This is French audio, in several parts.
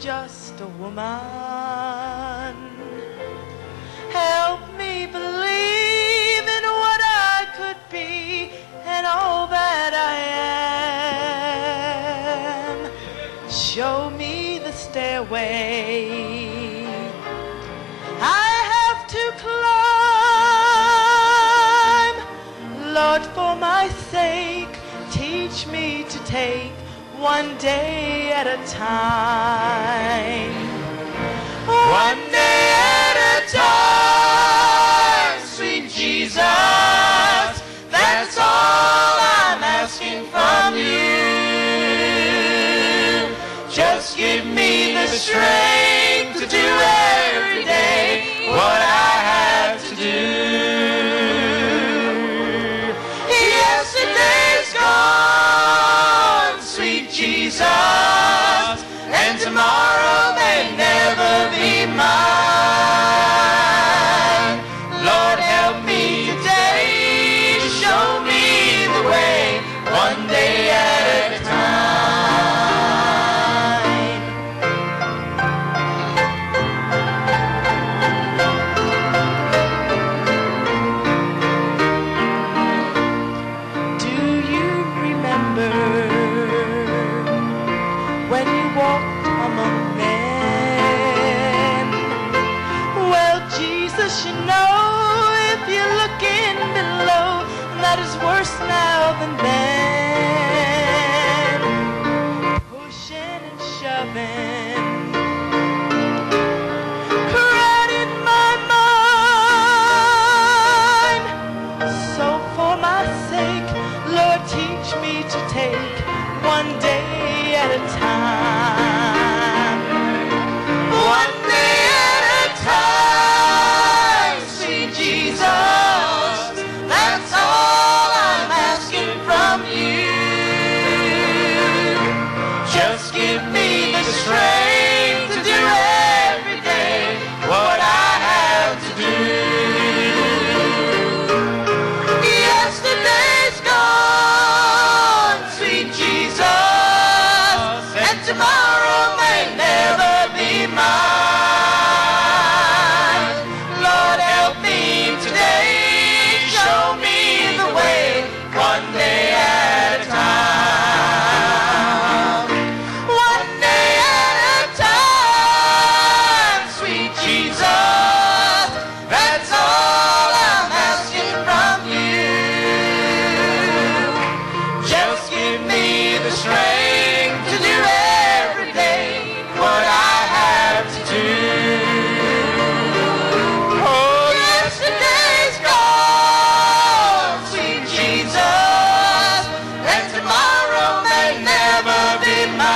just a woman. Help me believe in what I could be and all that I am. Show me the stairway I have to climb. Lord, for my sake, teach me to take one day at a time. One day at a time, sweet Jesus, that's all I'm asking from you. Just give me the strength to do every day what I have to do. Yesterday's gone, sweet Jesus, and tomorrow may never be mine. Lord, help me today, show me the way, one day at a time. Do you remember when you walked among men? Well, Jesus, you know, if you're looking below, that is worse now than then. Pushing and shoving, crowded my mind. So for my sake, Lord, teach me to take one day at a time. One day at a time, sweet Jesus, that's all I'm asking from you. Just give me the strength to do every day what I have to do. Yesterday's gone, sweet Jesus, and tomorrow may never be mine. Lord, help me today, show me the way, one day at a time. One day at a time, sweet Jesus, that's all I'm asking from you. Just give me the strength to do every day what I have to do. Oh, yesterday's gone, sweet Jesus, and tomorrow may never be mine.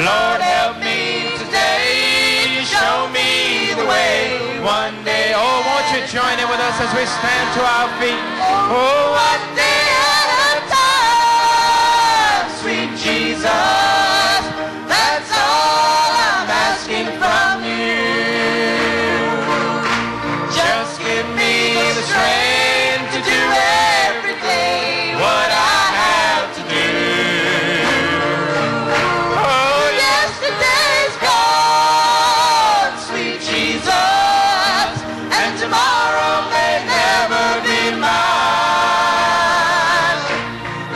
Lord, help me today, show me the way, one day. Oh, won't you join in with us as we stand to our feet? Oh, one day at a time, sweet Jesus, that's all I'm asking from you. Just give me the strength to do every day what I have to do. Oh, yesterday's gone, sweet Jesus, and tomorrow may never be mine.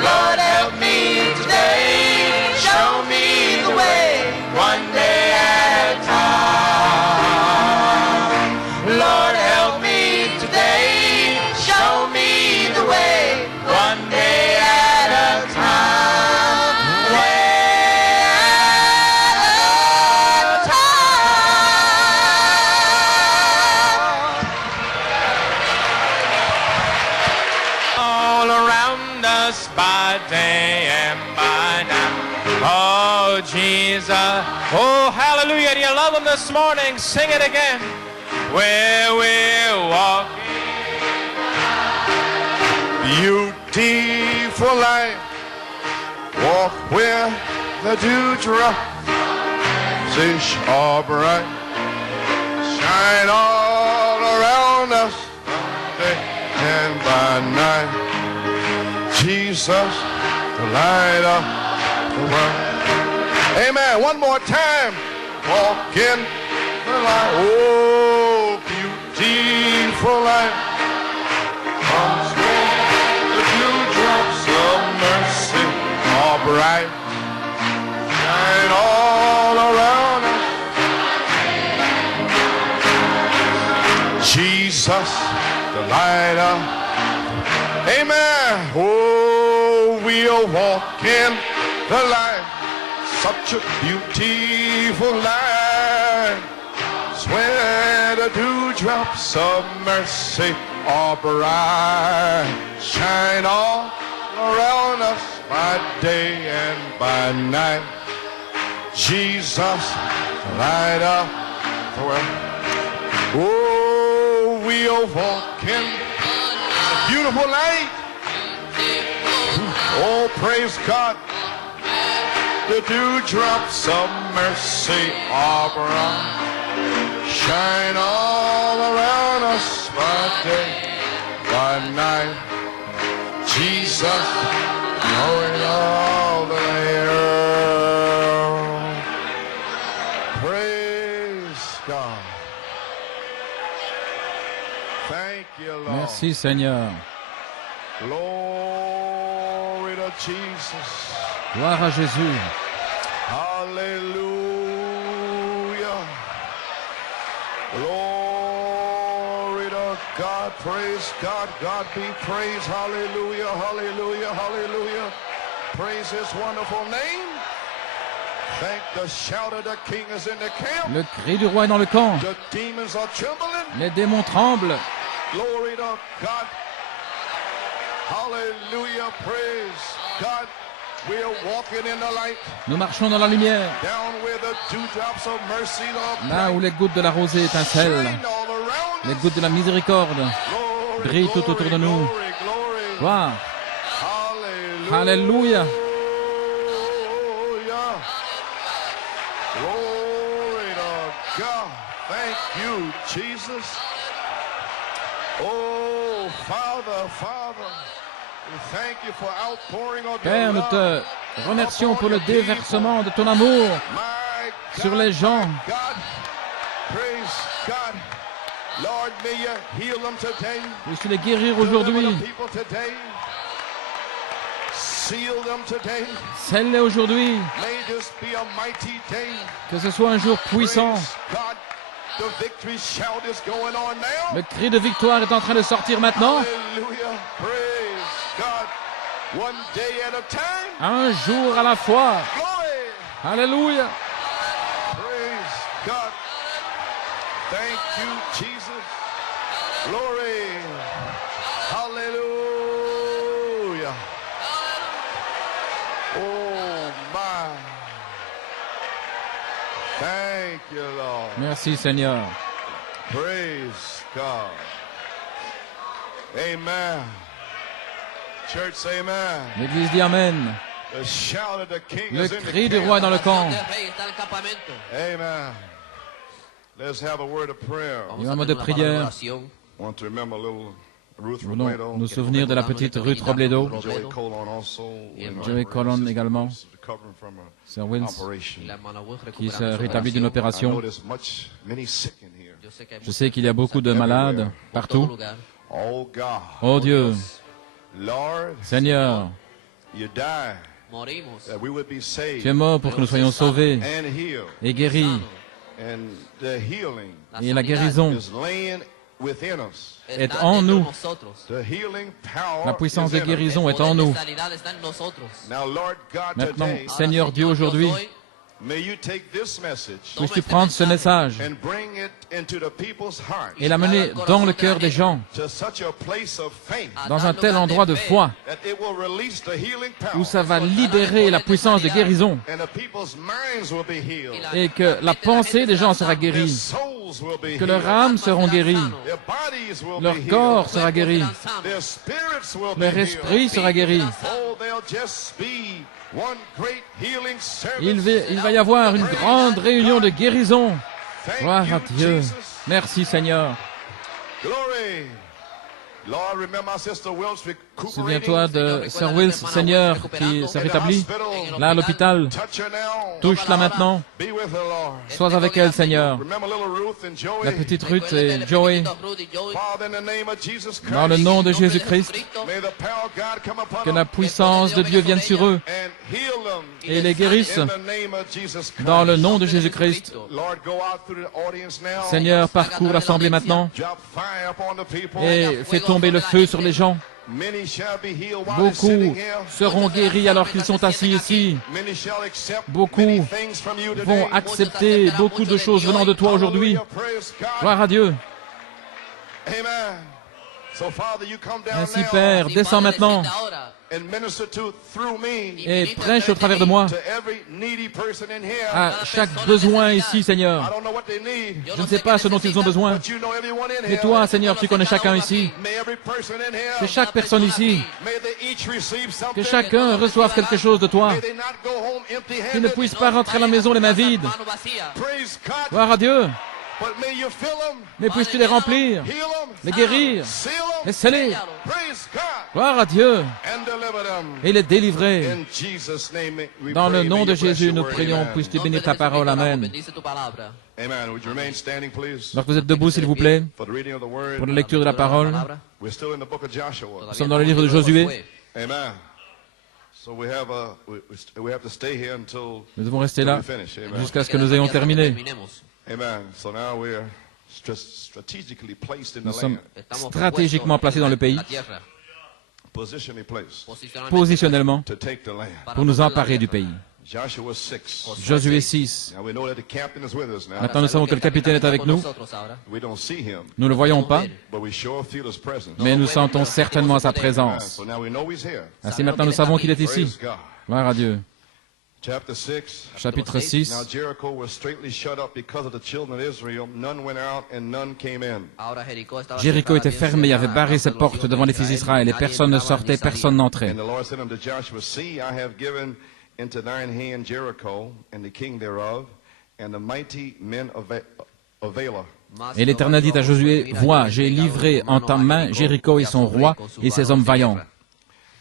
Lord, help me today, show me the way, one day at a time. Lord, help me today, show me the way, one day at a time. Way at a time. All around us by day and by night. Oh, Jesus. Oh, hallelujah. Do you love him this morning? Sing it again. Where we're walking. Beautiful light, walk where the dewdrop fish are bright, shine all around us by day and by night. Jesus, the light of the world. Amen. One more time. Walk in the light. Oh, beautiful light. Comes when the dewdrops of mercy are bright. Shine all around us. Jesus, the light of. Amen. Oh, we'll walk in the light. Such a beautiful light. Where the dewdrops of mercy are bright. Shine all around us by day and by night. Jesus, light up the world. Oh, we'll walk in the beautiful light. Oh, praise God. The dewdrops of mercy are bright. Shine all around us by day, by night. Jesus, knowing all the earth. Praise God. Thank you, Lord. Merci Seigneur. Glory to Jesus. Gloire à Jésus. Hallelujah. Glory to God. Praise God. God be praised. Hallelujah. Hallelujah. Hallelujah. Praise His wonderful name. Thank the shout of the King is in the camp. Le cri du roi est dans le camp. The demons are trembling. Les démons tremblent. Glory to God. Hallelujah. Praise God. We're walking in the light. Nous marchons dans la lumière. Down where the dewdrops of mercy are Là où les gouttes de la rosée étincellent. shine all around Les us. gouttes de la miséricorde Glory, brillent tout autour de nous. glory, glory. Gloire. Hallelujah. Alléluia. Glory to God. Thank you, Jesus. Oh, Father, Father, we thank you for outpouring of Père, your nous love. te remercions pour le déversement de ton amour My sur God, les gens. my God, praise God. Lord, may you heal them today. Puisses-tu les guérir Deliver aujourd'hui. the people today. Seal them today. Scelle-les aujourd'hui. May this be a mighty day. Que ce soit un jour puissant. Praise God. The victory shout is going on now. Le cri de victoire est en train de sortir maintenant. Hallelujah. Praise God. One day at a time. Un jour à la fois. Glory. Alléluia. Praise God. Thank you, Jesus. Glory. Hallelujah. Oh, my. Thank you, Lord. Merci Seigneur. Praise God. Amen. Church, say amen. L'Église dit Amen. The shout of the King Le is in the cri du camp. roi est dans le camp. Amen. Let's have a word of prayer. Il y a un mot de prière. I want to remember a little Ruth Nous voulons Robledo. nous souvenir de la petite Ruth Robledo. Joey Colon also. Joey Colon également. Recovering from a Sir Wills, operation. qui se rétablit d'une I know opération. there's many sick in here. Je sais qu'il y a beaucoup de malades partout. Oh God. Oh Dieu, Lord, Seigneur, you died that we would be saved tu es mort pour que nous soyons sauvés and healed. et guéris. And the healing Et la guérison is laying within us. est en nous. The healing power La puissance is de in us. guérison est en nous. Now, Lord God, Maintenant, today, Seigneur Dieu, aujourd'hui, may you take this message puisses-tu prendre ce message and bring it into the people's hearts et l'amener dans le cœur des gens, to such a place of faith dans un tel endroit de foi, that it will release the healing power où ça va libérer la puissance de guérison and the people's minds will be healed. et que la pensée des gens sera Their guérie, souls will be que healed. leur âme seront guéries, Their bodies will leur be corps healed. sera guéri, Their spirits will be leur healed. esprit sera guéri. Oh, there'll just be one great healing service. Il va y avoir une grande réunion de guérison. Thank Gloire you, à Dieu. Jesus. Merci Seigneur. Glory. Lord, remember our sister Welch Souviens-toi de Sir Wills, Seigneur, qui s'est rétabli, là à l'hôpital. Touche-la maintenant. Sois avec elle, Seigneur. La petite Ruth et Joey, dans le nom de Jésus-Christ, que la puissance de Dieu vienne sur eux et les guérisse dans le nom de Jésus-Christ. Seigneur, parcours l'assemblée maintenant et fais tomber le feu sur les gens. Beaucoup seront guéris alors qu'ils sont assis ici. Beaucoup vont accepter beaucoup de choses venant de toi aujourd'hui. Gloire à Dieu. Ainsi, Père, descends maintenant et prêche au travers de moi à chaque besoin ici, Seigneur. Je ne sais pas ce dont ils ont besoin, mais toi, Seigneur, tu connais chacun ici. Que chaque personne ici, que chacun reçoive quelque chose de toi, qu'ils ne puissent pas rentrer à la maison les mains vides. Gloire à Dieu. Mais puisses-tu les remplir, les guérir, les sceller. Gloire à Dieu. Et les délivrer. Dans le nom de Jésus, nous prions, puisses-tu bénir ta parole. Amen. Alors que vous êtes debout, s'il vous plaît, pour la lecture de la parole. Nous sommes dans le livre de Josué. Nous devons rester là jusqu'à ce que nous ayons terminé. Nous sommes stratégiquement placés dans le pays, positionnellement, pour nous emparer du pays. Josué 6. Maintenant, nous savons que le capitaine est avec nous. Nous ne le voyons pas, mais nous sentons certainement sa présence. Ainsi, maintenant, nous savons qu'il est ici. Gloire à Dieu. Chapitre 6. Jéricho était fermé et avait barré ses portes devant les fils d'Israël, et personne ne sortait, personne n'entrait. Et l'Éternel dit à Josué, « Vois, j'ai livré en ta main Jéricho et son roi et ses hommes vaillants.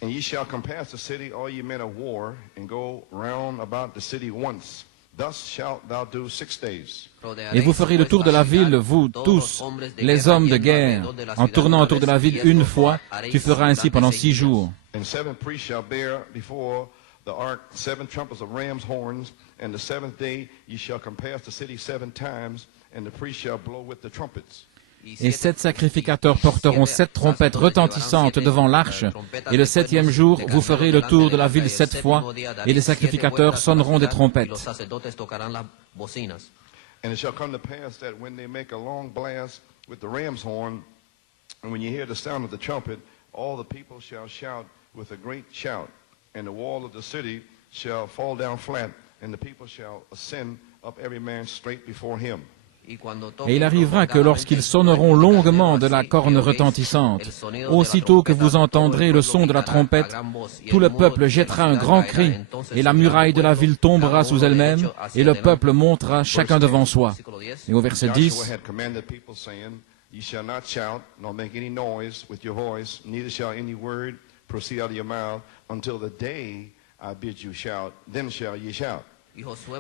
And ye shall compass the city, all ye men of war, and go round about the city once. Thus shalt thou do 6 days. Et vous ferez le tour de la ville, vous tous, les hommes de guerre, en tournant autour de la ville une fois. Tu feras ainsi pendant 6 jours. And 7 priests shall bear before the ark 7 trumpets of ram's horns, and the 7th day ye shall compass the city 7 times, and the priests shall blow with the trumpets. Et 7 sacrificateurs porteront 7 trompettes retentissantes devant l'arche, et le 7e jour, vous ferez le tour de la ville 7 fois, et les sacrificateurs sonneront des trompettes. And it shall come to pass that when they make a long blast with the ram's horn, and when you hear the sound of the trumpet, all the people shall shout with a great shout, and the wall of the city shall fall down flat, and the people shall ascend up every man straight before him. Et il arrivera que lorsqu'ils sonneront longuement de la corne retentissante, aussitôt que vous entendrez le son de la trompette, tout le peuple jettera un grand cri, et la muraille de la ville tombera sous elle-même, et le peuple montera chacun devant soi. Et au verset 10,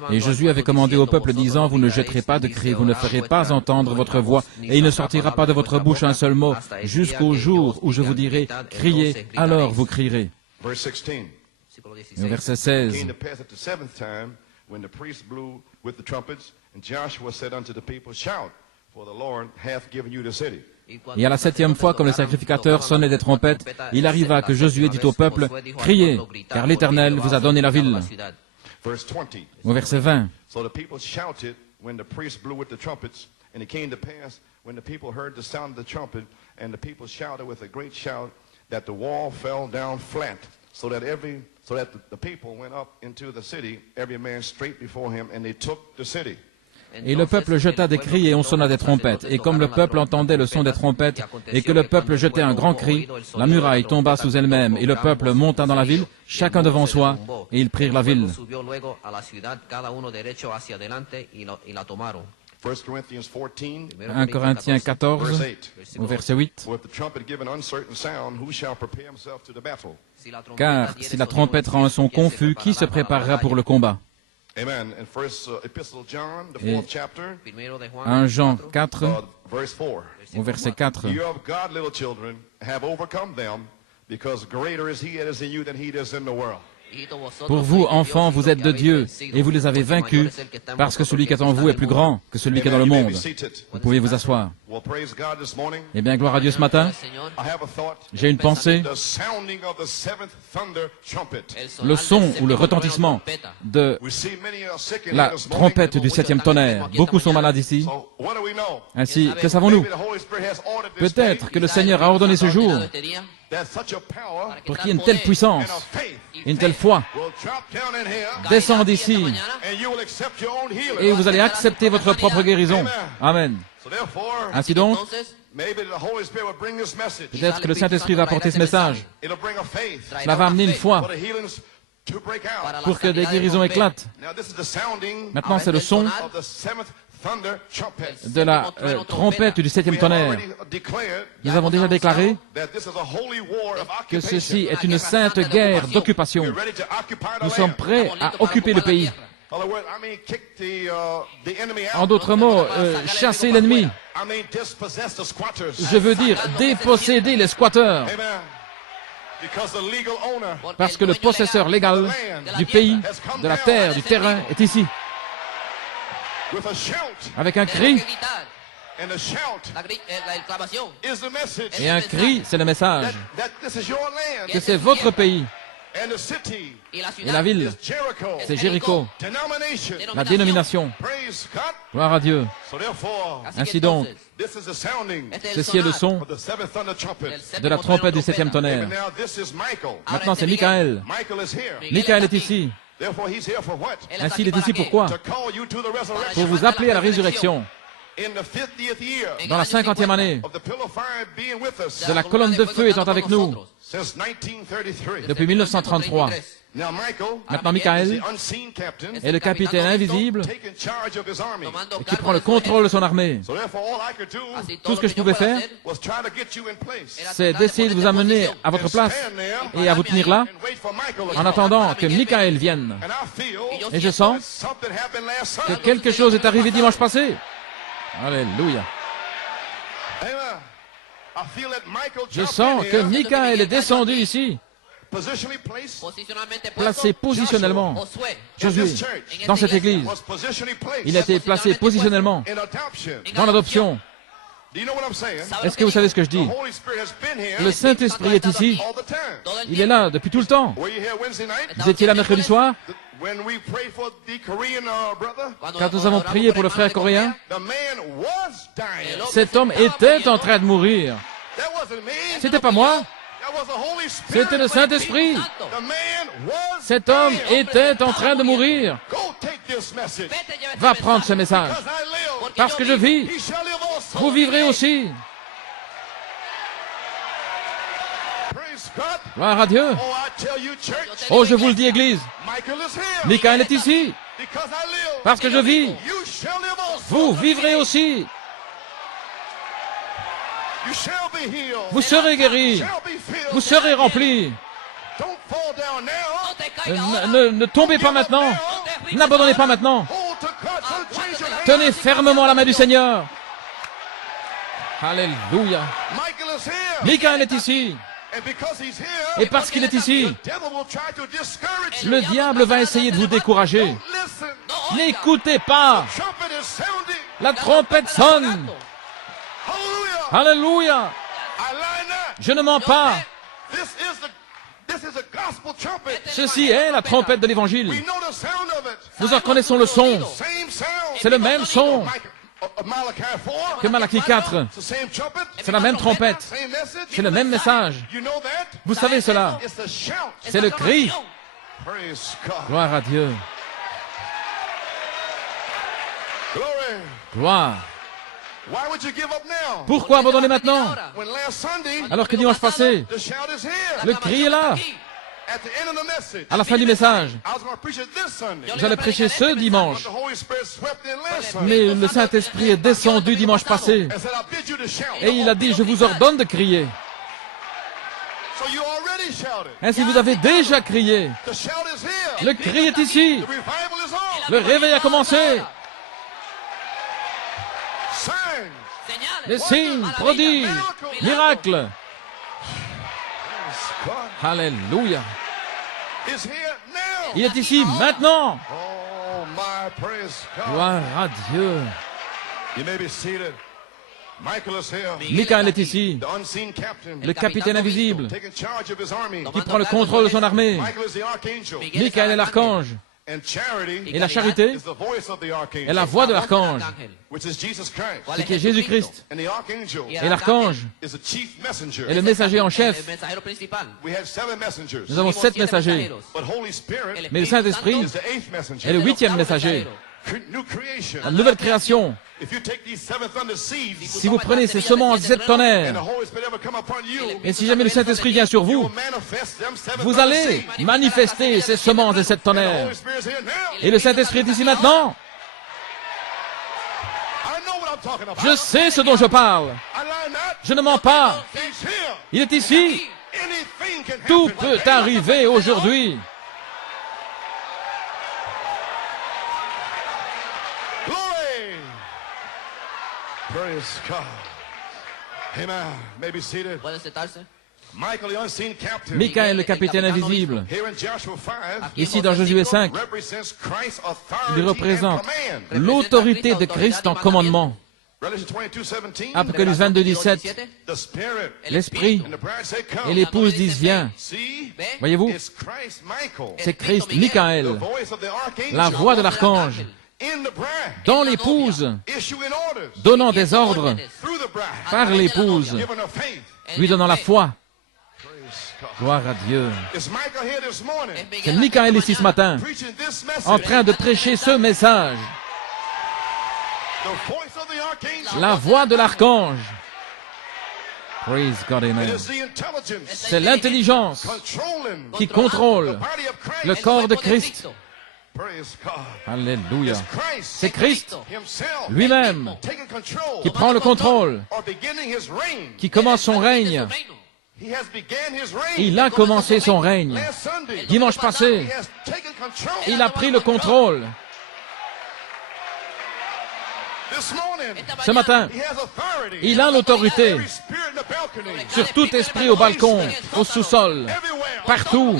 et Josué avait commandé au peuple disant, « Vous ne jetterez pas de cri, vous ne ferez pas entendre votre voix, et il ne sortira pas de votre bouche un seul mot, jusqu'au jour où je vous dirai, criez, alors vous crierez. » Et au verset 16, et à la 7e fois, comme les sacrificateurs sonnaient des trompettes, il arriva que Josué dit au peuple, « Criez, car l'Éternel vous a donné la ville. » Au verset 20. So the people shouted when the priests blew with the trumpets, and it came to pass when the people heard the sound of the trumpet, and the people shouted with a great shout, that the wall fell down flat, so that the people went up into the city, every man straight before him, and they took the city. Et le peuple jeta des cris et on sonna des trompettes. Et comme le peuple entendait le son des trompettes, et que le peuple jetait un grand cri, la muraille tomba sous elle-même, et le peuple monta dans la ville, chacun devant soi, et ils prirent la ville. 1 Corinthiens 14, au verset 8. Car si la trompette rend un son confus, qui se préparera pour le combat? Amen. And Et 1 Jean 4, au verset 4. You of God, little children, have overcome them, because greater is he that is in you than he that is in the world. Pour vous, enfants, vous êtes de Dieu, et vous les avez vaincus, parce que celui qui est en vous est plus grand que celui qui est dans le monde. Vous pouvez vous asseoir. Eh bien, gloire à Dieu ce matin. J'ai une pensée. Le son ou le retentissement de la trompette du 7e tonnerre. Beaucoup sont malades ici. Ainsi, que savons-nous? Peut-être que le Seigneur a ordonné ce jour pour qu'il y ait une telle puissance, une telle foi. Descendez ici et vous allez accepter votre propre guérison. Amen. Ainsi donc, peut-être que le Saint-Esprit va apporter ce message. Cela va amener une foi pour que des guérisons éclatent. Maintenant, c'est le son de la trompette du 7e tonnerre. Nous avons déjà déclaré que ceci est une sainte guerre d'occupation. Nous sommes prêts à occuper le pays. En d'autres mots, chasser l'ennemi. Je veux dire déposséder les squatteurs. Parce que le possesseur légal du pays, de la terre, du terrain est ici. Avec un cri. Et un cri, c'est le message. Que c'est votre pays. Et la ville, c'est Jéricho. La dénomination. Gloire à Dieu. Ainsi donc, ceci est le son de la trompette du 7e tonnerre. Maintenant, c'est Michael. Michael est ici. Ainsi, il est ici pourquoi? Pour vous appeler à la résurrection. Dans la 50e année de la colonne de feu étant avec nous depuis 1933. Maintenant, Michael est le capitaine invisible qui prend le contrôle de son armée. Tout ce que je pouvais faire, c'est d'essayer de vous amener à votre place et à vous tenir là en attendant que Michael vienne. Et je sens que quelque chose est arrivé dimanche passé. Alléluia. Je sens que Michael est descendu ici, placé positionnellement. Josué, dans cette église, il a été placé positionnellement dans l'adoption. Est-ce que vous savez ce que je dis? Le Saint-Esprit est ici. Il est là depuis tout le temps. Vous étiez là mercredi soir? Quand nous avons prié pour le frère coréen, cet homme était en train de mourir. C'était pas moi. C'était le Saint-Esprit. Cet homme était en train de mourir. Va prendre ce message. Parce que je vis, vous vivrez aussi. Gloire à Dieu. Oh, je vous le dis, Église. Michael est ici. Parce que je vis, vous vivrez aussi. Vous serez guéris. Vous serez remplis. Ne tombez pas maintenant. N'abandonnez pas maintenant. Tenez fermement la main du Seigneur. Alléluia. Michael est ici. Et parce qu'il est ici, le diable va essayer de vous décourager. N'écoutez pas. La trompette sonne. Alléluia. Je ne mens pas. Ceci est la trompette de l'Évangile. Nous en connaissons le son. C'est le même son que Malachie 4. C'est la même trompette. C'est le même message. Vous savez cela. C'est le cri. Gloire à Dieu. Gloire. Pourquoi abandonner maintenant? Alors que dimanche passé, le cri est là. At the end of the message, À la fin du message, I was going to preach it this Sunday. j'allais prêcher ce dimanche, The Holy Spirit swept in last Sunday. mais le Saint-Esprit est descendu dimanche passé And said, I bid you to shout. et il a dit, je vous ordonne de crier. So you already shouted. Ainsi vous avez déjà crié. The shout is here. Le cri est ici. The revival is on. Le réveil a commencé. Signs. Les signes, prodiges, miracles. God Alléluia. is here now. Il est ici maintenant. Oh my, praise God. Gloire à Dieu. You may be seated. Michael is here. Michael est ici, The unseen captain. le capitaine invisible Taking charge of his army. qui prend le contrôle de son armée. Michael is the archangel. Michael est l'archange. And charity Et la charité is the voice of the archangel. est la voix de l'archange, Which is Jesus Christ. ce qui est Jésus-Christ. And the archangel Et l'archange is the chief messenger. est le messager en chef. We have 7 messengers. Nous avons 7 messagers. But Holy Spirit Mais le Saint-Esprit is the 8th messenger. est le 8e messager. New creation. La nouvelle création. If you take these 7 thunder seeds Si vous prenez ces semences de 7 and the tonnerres, Holy Spirit ever come upon you, et si jamais le Saint-Esprit vient sur you vous, will manifest them 7 vous thunder allez seeds. manifester ces semences de 7 The tonnerres. Holy Spirit is here now. Et le Saint-Esprit est ici maintenant. I know what I'm talking about. Je sais ce dont je parle. I lie not. Je ne mens pas. He's here. Il est ici. Anything can Tout happen peut today. arriver aujourd'hui. Glory. Praise God. Amen. May be seated. Puede sentarse. Michael, the unseen captain. Michael, le capitaine invisible, Here in Joshua 5, ici dans Josué 5, represents Christ's il authority représente and command. l'autorité de Christ en commandement. Revelation 22:17. Apocalypse 22, 17, The Spirit l'Esprit and the bride say, et come. l'épouse disent viens. See, Voyez-vous, it's Christ Michael, c'est Christ, the Michael, voice of the archangel, la voix de l'archange, in the bride, dans l'épouse, issuing orders donnant des ordres through the bride, par l'épouse, giving her faith. lui donnant la foi. Praise God. Gloire à Dieu. Is Michael here this morning, C'est Michael ici ce matin, preaching this message? en train de prêcher ce message. The voice of the archangel. La voix de l'archange. Praise God, It amen. is the intelligence C'est l'intelligence controlling qui contrôle the body of Christ. le corps de Christ. Praise God. Alléluia. It's Christ C'est Christ himself lui-même taking control qui prend le contrôle, or beginning his reign. qui commence son règne. He has began his reign. Il a commencé son règne. Last Sunday, Dimanche passé, he has taken control. il a pris le contrôle. This morning, Ce matin, he has authority. il a l'autorité Every spirit in the balcony, sur tout esprit au balcon, au sous-sol, everywhere. partout.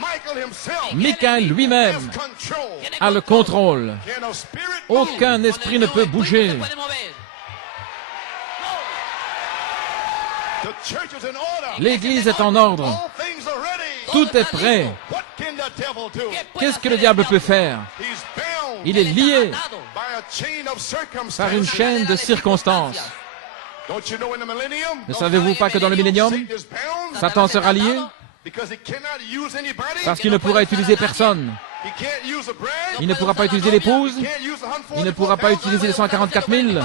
Michael himself Michael has lui-même control. a le contrôle. Can a spirit move? Aucun esprit ne peut bouger. The church is in order. L'Église est en ordre. All things are ready. Tout est prêt. What can the devil do? Qu'est-ce que le diable peut faire? He's bound Il est lié by a chain of circumstances. par une chaîne de circonstances. Don't you know in the millennium, Ne savez-vous pas que dans le millénium, Satan is bound Satan sera lié because he cannot use anybody. parce qu'il ne pourra utiliser personne. He can't use a bride. Il ne pourra pas utiliser l'épouse. He can't use the 144,000. Il ne pourra pas utiliser les 144 000.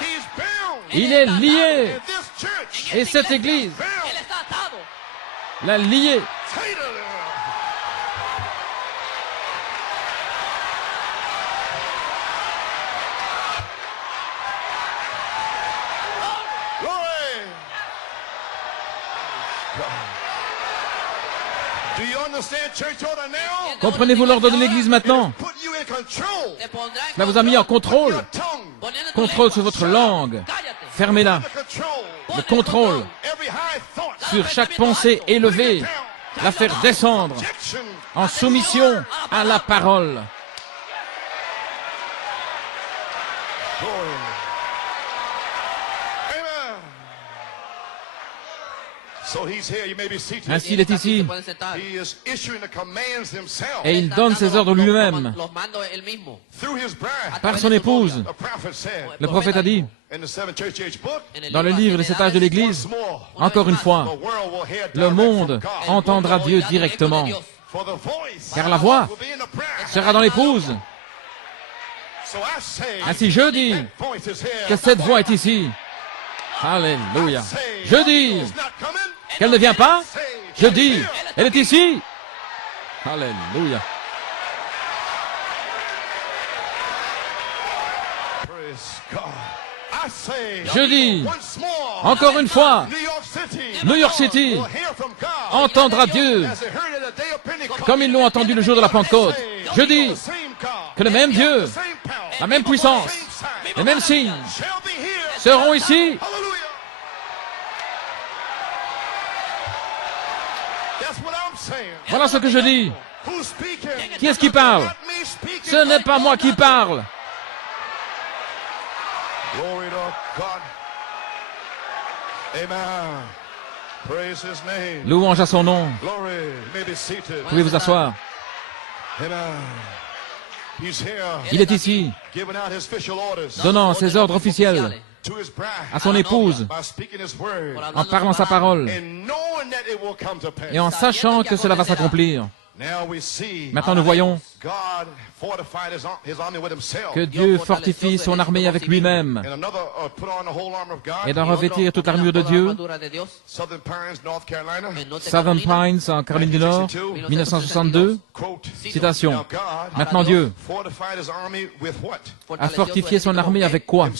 He's bound. Il est lié. And this church Et cette Église bound. l'a lié. Satan. Glory. Do you understand church order now? Comprenez-vous l'ordre de l'Église maintenant? Put you in control. Cela vous a mis en contrôle. Your tongue. Contrôle sur votre langue. Fermez-la. The control. Le contrôle Every high thought. sur chaque pensée élevée. La faire descendre Objection. en soumission à la parole. Glory. Amen. So he's here. You may be seated. Ainsi, il est ici He is issuing the commands himself et il donne ses ordres lui-même through his bride. par son épouse. The prophet said Le prophète a dit in the seven church age book, dans le livre des 7 âges de l'Église, more, encore une fois, the world will hear le direct monde from God. entendra Dieu directement, For the voice car la voix will be in the bride. sera dans l'épouse. So I say, Ainsi je dis that voice is here. que cette voix est ici. Alléluia. Je dis qu'elle ne vient pas. Je dis, elle est ici. Alléluia. Je dis, encore une fois, New York City entendra Dieu comme ils l'ont entendu le jour de la Pentecôte. Je dis que le même Dieu, la même puissance, les mêmes signes seront ici. Voilà ce que je dis. Qui est-ce qui parle? Ce n'est pas moi qui parle. Glory to God. Amen. Praise His name. Louange à son nom. Glory. You may be seated. Vous pouvez vous asseoir. Amen. He's here. Il est ici, Giving out His official orders donnant ses ordres officiels to His bride à son épouse, by speaking His word en parlant sa parole, and knowing that it will come to pass. et en sachant que cela va s'accomplir. Now we see Maintenant, nous voyons God fortified His army with Himself. que Dieu fortifie son armée avec lui-même And another put on the whole armor of God. et d'en revêtir toute l'armure de Dieu. Southern Pines, North Carolina. Southern Pines, en Caroline du Nord, 1962. Quote. Citation. Now God Maintenant, Dieu fortified His army with what? a fortifié son armée avec quoi?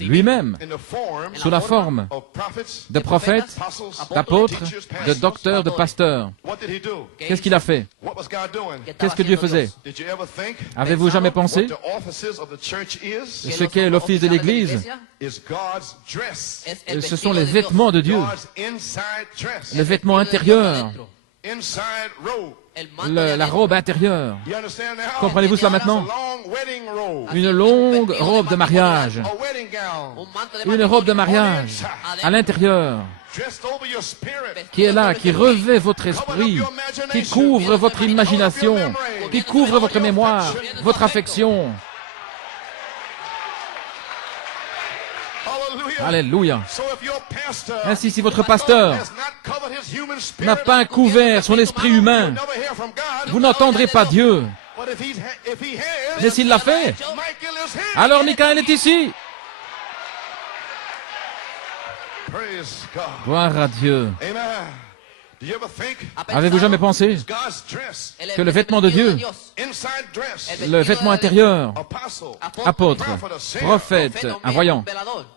Lui-même, In the form sous la forme of prophets, de prophètes, apostles, d'apôtres, teachers, de pastors. docteurs, de pasteurs. What did He do? Qu'est-ce qu'il a fait? What was God doing? Qu'est-ce que Dieu faisait? Did you ever think Avez-vous jamais what pensé the offices of the church is? ce qu'est l'office de l'Église? Is God's dress. Ce sont les vêtements de Dieu, God's inside dress. le vêtement intérieur, Inside robe. la robe intérieure. You understand now? Comprenez-vous cela maintenant? It's a long wedding robe. Une longue robe de mariage, A wedding gown. une robe de mariage à l'intérieur, Dressed over your spirit. qui est là, qui revêt votre esprit, qui couvre votre imagination, qui couvre votre mémoire, votre affection. Hallelujah. Alléluia. So if your pastor Ainsi, si votre pasteur has not covered his human spirit, n'a pas couvert son esprit humain, you'll never hear from God. vous n'entendrez pas Dieu. But if he has, Mais s'il l'a fait, Michael is here. alors Michael est ici. Praise God. Gloire à Dieu. Amen. Do you ever think Avez-vous jamais pensé God's dress, que le vêtement de Dieu, inside dress, le vêtement intérieur, apostle, apôtre, prophète, un voyant,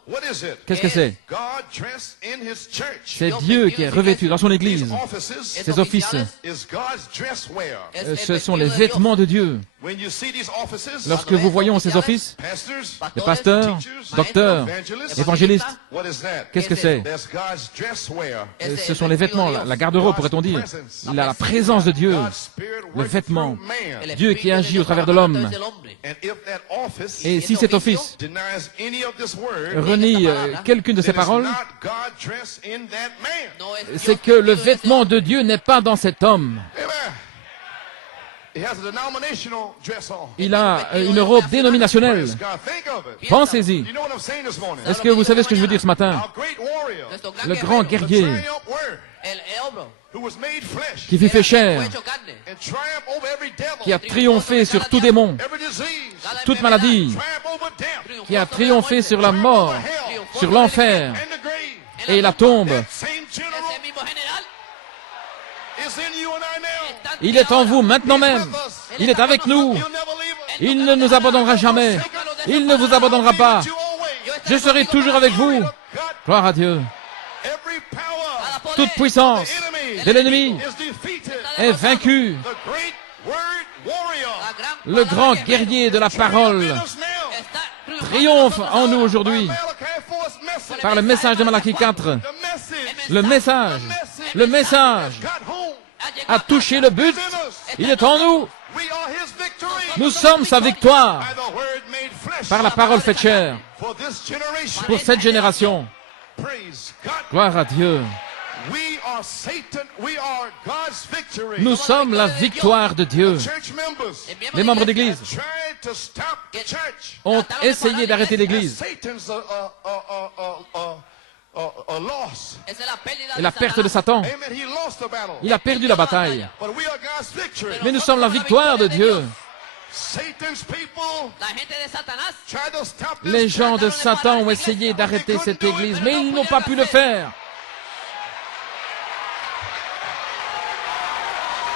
what is it? qu'est-ce que c'est? God dressed in His church. C'est Dieu qui est revêtu dans son Église. Offices Ses offices, is God's dress wear. ce sont les vêtements de Dieu. When you see these offices, Lorsque vous voyez ces offices, pastors, les pasteurs, docteurs, évangélistes, what is that? qu'est-ce que c'est? That's God's dress wear. Ce sont les vêtements, la garde-robe pourrait-on dire, la présence de Dieu, God's spirit le works vêtement, through man. Dieu qui agit au travers de l'homme. And if that office Et si cet office denies any of this word, renie quelqu'une de ces then it's paroles, not God dressed in that man. c'est que le vêtement de Dieu n'est pas dans cet homme. Amen. He has a denominational dress on. Il a une robe dénominationnelle. Praise God. Think of it. Pensez-y. You know what I'm saying this morning? Est-ce que vous savez ce que je veux dire ce matin? Our great warrior, Le grand the guerrier triumph word, who was made flesh, qui fut fait chair, and triumph over every devil, qui a triomphé sur tout démon, every disease, toute maladie, triumph over death, qui a triomphé sur la mort, sur l'enfer and the grave. et la tombe. Same general is in you and I now. Il est en vous maintenant même. Il est avec nous. He'll never leave us. Il ne nous abandonnera jamais. Il ne vous abandonnera pas. You always. Je serai toujours avec vous. God, Gloire à Dieu. every power Toute puissance de l'ennemi is defeated. est vaincue. The great word warrior Le grand guerrier de la parole in us now. triomphe en nous aujourd'hui Malachi 4's message. par le message de Malachie 4. The message. Le message, le message Got home. a touché le but. Il est en nous. We are His victory. Nous sommes sa victoire By the word made flesh. par la parole faite chair For this generation. pour cette génération. Praise God. Gloire à Dieu. We are Satan. We are God's victory. Nous sommes la victoire de Dieu. Church members Les membres d'église tried to stop the church. ont essayé d'arrêter l'église. Satan's a loss. Et la perte de Satan, Amen. He lost the battle. il a perdu la bataille. But we are God's victory. Mais nous sommes la victoire de Dieu. Satan's people La gente de Satanás tried to stop this Les gens de church. Satan ont essayé d'arrêter cette église, mais ils n'ont pas pu le faire.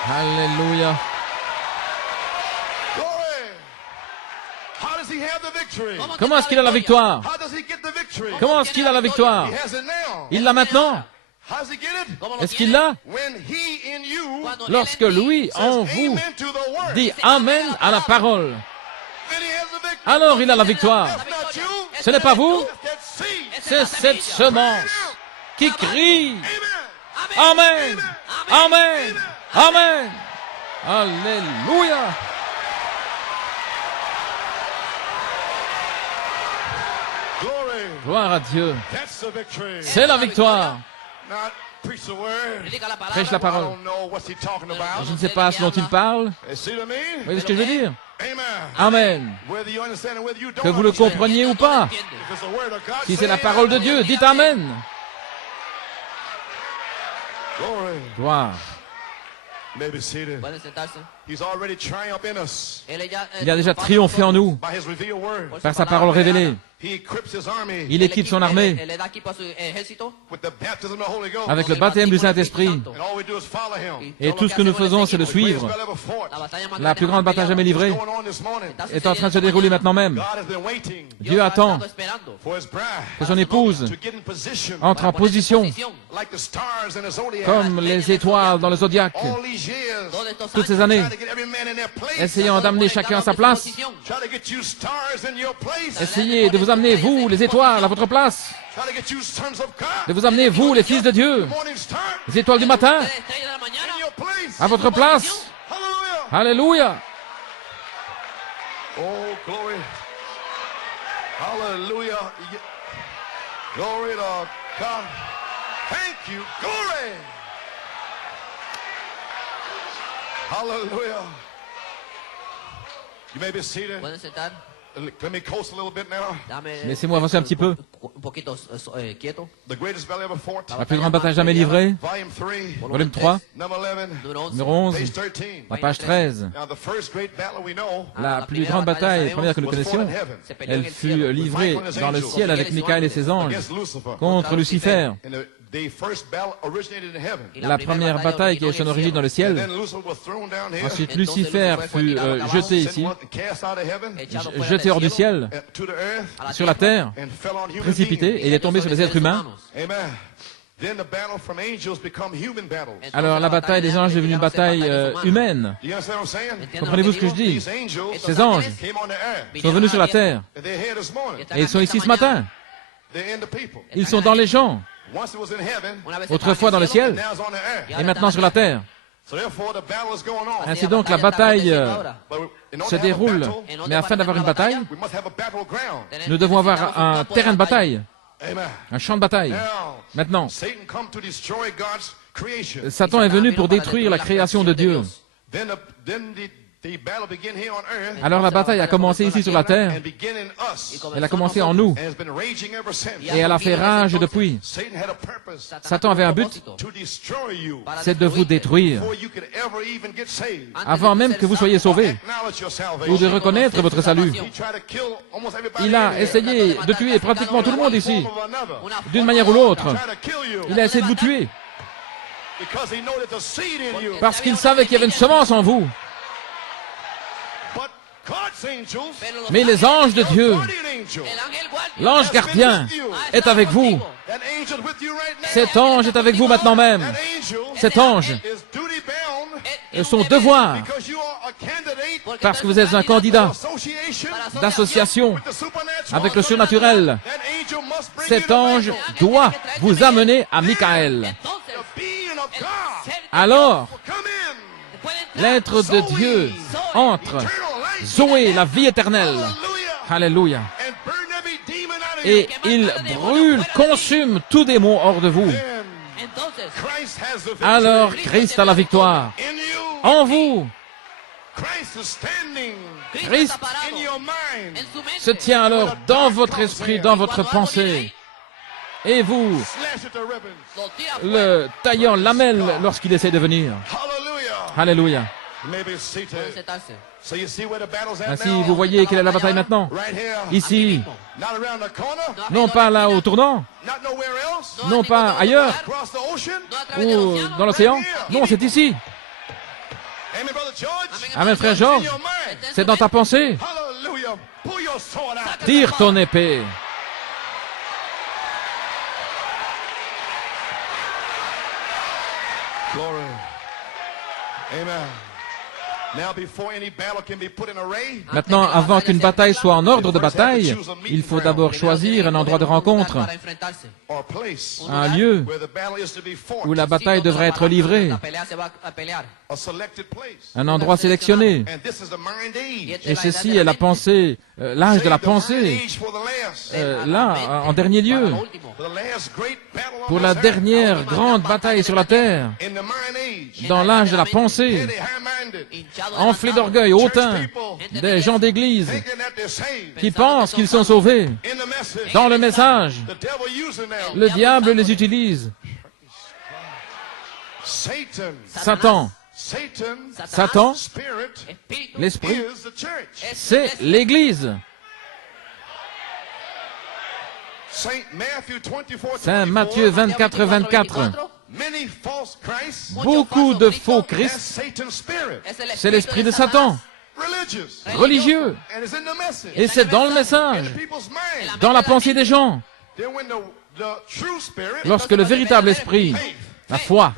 Alléluia. Glory. How does he have the victory? Comment est-ce qu'il a la victoire? How does he get the victory? Comment est-ce qu'il a la victoire? He has it now. Il l'a maintenant. How does he get it? Est-ce qu'il l'a? When he in you Lorsque lui, en says vous, amen to the word. dit Amen à la parole, Then he has the victory. alors il a la victoire. That's not you. Ce n'est pas vous, That seed. c'est cette semence qui crie Amen. Amen, Amen, Amen. Alléluia. Glory. Gloire à Dieu. That's the victory. C'est la victoire. Not preach the word. predica la Prêche la palabra. I parole. don't know what's he talking about. Je ne sais pas ce dont il parle. You see what I mean? Vous voyez ce que je veux dire? Amen. Amen. Whether you understand it, whether you don't Que vous le understand. compreniez ou pas, If it's the word of God, si say c'est la it. parole de Dieu, dites Amen. Glory. Gloire. You may be seated. Pueden sentarse. He's already triumphed in us Il a déjà triomphé en nous by his revealed word. par sa parole révélée. He equips his army Il équipe son armée Le da equipo a su ejército. with the baptism of the Holy Ghost. avec le baptême du Saint-Esprit. And all we do is follow him. Et tout ce que nous faisons, c'est le The greatest suivre. battle ever fought La bataille más La grande plus grande bataille jamais livrée going on this morning. est en train de se dérouler maintenant même. God has been waiting Dieu attend esperando for his bride que son épouse to get in position entre en position like the stars in the zodiac. comme les étoiles dans le zodiaque. All these years, Toutes ces années, try to get every man in their place. essayant d'amener chacun à sa place. Try to get you stars in your place. Essayez de vous amener, vous, les étoiles, à votre place. Try to get you sons of God. De vous amener, vous, les fils de Dieu, Morning star les étoiles du matin, Estrella de la mañana. in your place. à votre place. Hallelujah. Alléluia. Oh, glory. Hallelujah. Glory to God. Thank you. Glory. Hallelujah. You may be seated. Pueden sentar. Let me coast a little bit now. Dame- Laissez-moi avancer un petit peu. Un poquito quieto. The greatest battle ever fought. La plus grande bataille jamais livrée, Volume 3, volume 3, number 11, Número 11. numéro 11, page 13. la page 13. Now, the first great battle we know La plus grande bataille, première que nous was fought connaissions, in heaven Se peleó en elle el fut cielo. livrée dans le ciel avec Michael et ses anges against Lucifer. contre Lucifer. And the first battle originated in heaven. Y La première bataille qui a eu son origine dans le And ciel. then Lucifer was thrown down here, Ensuite, Entonces, Lucifer Lucifer fue fut tirado acá jeté abajo, ici, and cast out of heaven Echado fuera jeté del hors du cielo, ciel, to the earth a la sur la terre, and fell on human précipité, beings. et il est tombé sur les êtres humains. Amen. Then the battle from angels become human battles. Alors la bataille des anges est devenue une bataille humaine. You understand what I'm saying? Comprenez-vous ce que je dis? These angels Ces anges came on the earth. sont venus sur la terre And they're here this morning. et ils sont ici ce matin. They're in the people. Ils sont dans les gens, Once it was in heaven, Una vez autrefois dans le and ciel, now it's on the earth. et maintenant sur la terre. So therefore the battle is going on. Ainsi donc la bataille But in order se to have a déroule. battle, Mais afin d'avoir une bataille, we must have a battleground. nous devons avoir un terrain de bataille, Amen. un champ de bataille. Now, Maintenant, Satan come to destroy God's creation. Satan est venu pour détruire la création de Dieu. Then the battle began here on earth Alors la bataille a commencé ici sur la terre. and began in us. Elle a commencé en nous And has been raging ever since. et elle a fait rage depuis. Satan had a purpose Satan avait un but, to destroy you c'est de vous détruire before you could ever even get saved. avant même que vous soyez sauvés Acknowledge your ou salvation. de reconnaître votre salut. He tried to kill almost everybody Il a in here. essayé de tuer pratiquement tout le monde ici, Form of another. d'une manière ou l'autre. Tried to kill you Il a essayé de vous tuer because he know that the seed in you. parce qu'il savait qu'il y avait une semence en vous. But God's angels, Mais les anges de Dieu, guardian angel, l'ange gardien, est avec vous. that angel's with you right now. Cet ange est avec vous maintenant même. That angel Cet ange is duty bound est son devoir because you are a candidate parce que vous êtes un candidat association d'association with the supernatural. avec le surnaturel. That angel must bring Cet you ange doit vous amener à Michael. the being of God. Alors, Come in. l'être de Dieu entre Eternal life. Zoé, la vie éternelle. Hallelujah. Alléluia. And burn every demon out of Et you. il brûle, consume tout démon hors de vous. Then Entonces, Christ has the victory. Alors Christ a la victoire. In you. En vous, Christ is standing Christ in your mind. en su mente, se tient alors dans votre esprit, dans votre pensée. Et vous, Slash at the ribbons. lo tira fuera. le taillant lamelle lorsqu'il essaie de venir. Hallelujah. Alléluia. You may be Pueden seated. sentarse. So you see where the battle's at Ainsi, now? vous voyez quelle est la bataille maintenant. Right here. Ici, Not around the corner. non pas là au tournant, Not nowhere else. non pas ailleurs Across the ocean. No a través del ou océano. dans l'océan. Non, c'est ici. Amen, brother George. Amen, frère Georges. In your mind. C'est dans ta pensée. Hallelujah. Pull your sword out. Tire ton épée. Glory. Amen. Now, before any battle can be put in array, Maintenant, avant qu'une bataille soit en ordre de bataille, il faut d'abord choisir un endroit de rencontre, Para enfrentarse. or place un lieu where the battle is to be fought, où la bataille devrait être livrée, La pelea se va a pelear. a selected place. un endroit sélectionné. And this is the mind age. Et ceci est la pensée, l'âge de la Save the mind pensée, age for the last. là, en dernier lieu, Para lo último. For the last great battle on pour la this earth. dernière grande bataille sur la terre, In the mind age. dans l'âge de la pensée, Heady, high-minded. Hinchado de enflé lanzado. d'orgueil, hautain, des gens d'église Thinking that they're saved. qui pensent qu'ils sont sauvés. In the message. Dans le message, The devil using them. le diable les utilise. Satan. Satan, Satan, Spirit Espíritu l'esprit, is the church. c'est l'Église. Saint Matthew 24, Saint Matthieu 24, 24. Many false Christs. Beaucoup de faux That's Christ, Satan's spirit. c'est l'esprit de Satan, Religious. religieux. And it's in the message. Et c'est dans le In message, the people's mind. dans la pensée des gens. Then when the true spirit, Lorsque le véritable esprit, la foi,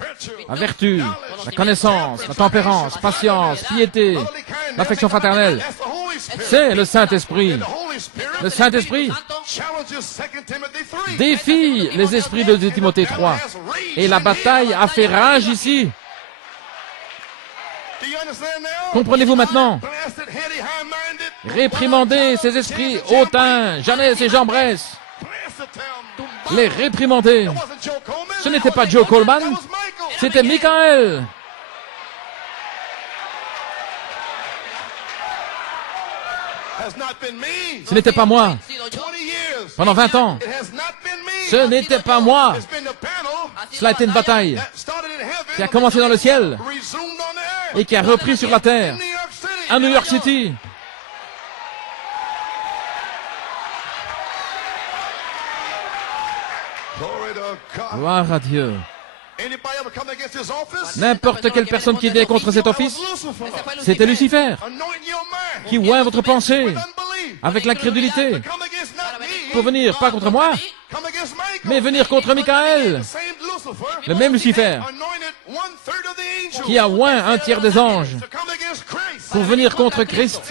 la vertu, la connaissance, la tempérance, patience, piété, l'affection fraternelle, that's the Holy Spirit. c'est le Saint-Esprit. The Holy Spirit Le Saint-Esprit challenges 2 Timothy 3. défie les esprits de 2 Timothée 3. Et la bataille a fait rage ici. Do you understand now? Comprenez-vous maintenant? Blasted, heady, high-minded. Réprimandez ces esprits hautains, Jeannès et Jean Bresse. Blasted them. Les réprimander. Wasn't Joe Coleman? Ce n'était pas Joe Coleman, That was Michael. c'était Michael. Has not been me. Ce n'était pas moi. 20 years. Pendant 20 ans, It has not been me. ce n'était pas moi. It's been the battle Cela a été une bataille that started in heaven, qui a commencé dans le ciel resumed on the earth. et qui a repris sur la terre, New York City. à New York City. Glory to God. Gloire à Dieu. Anybody ever come against his office? N'importe quelle personne qui vient contre cet office, Lucifer. c'était Lucifer, Anoint your mind. qui oint votre pensée With unbelief. avec l'incrédulité Come against not me. pour venir, pas contre moi, Come against Michael. mais venir contre Michael, The same Lucifer. le même Lucifer, Anointed 1/3 of the angels. qui a oint un tiers des anges To come against Christ. pour venir contre Christ.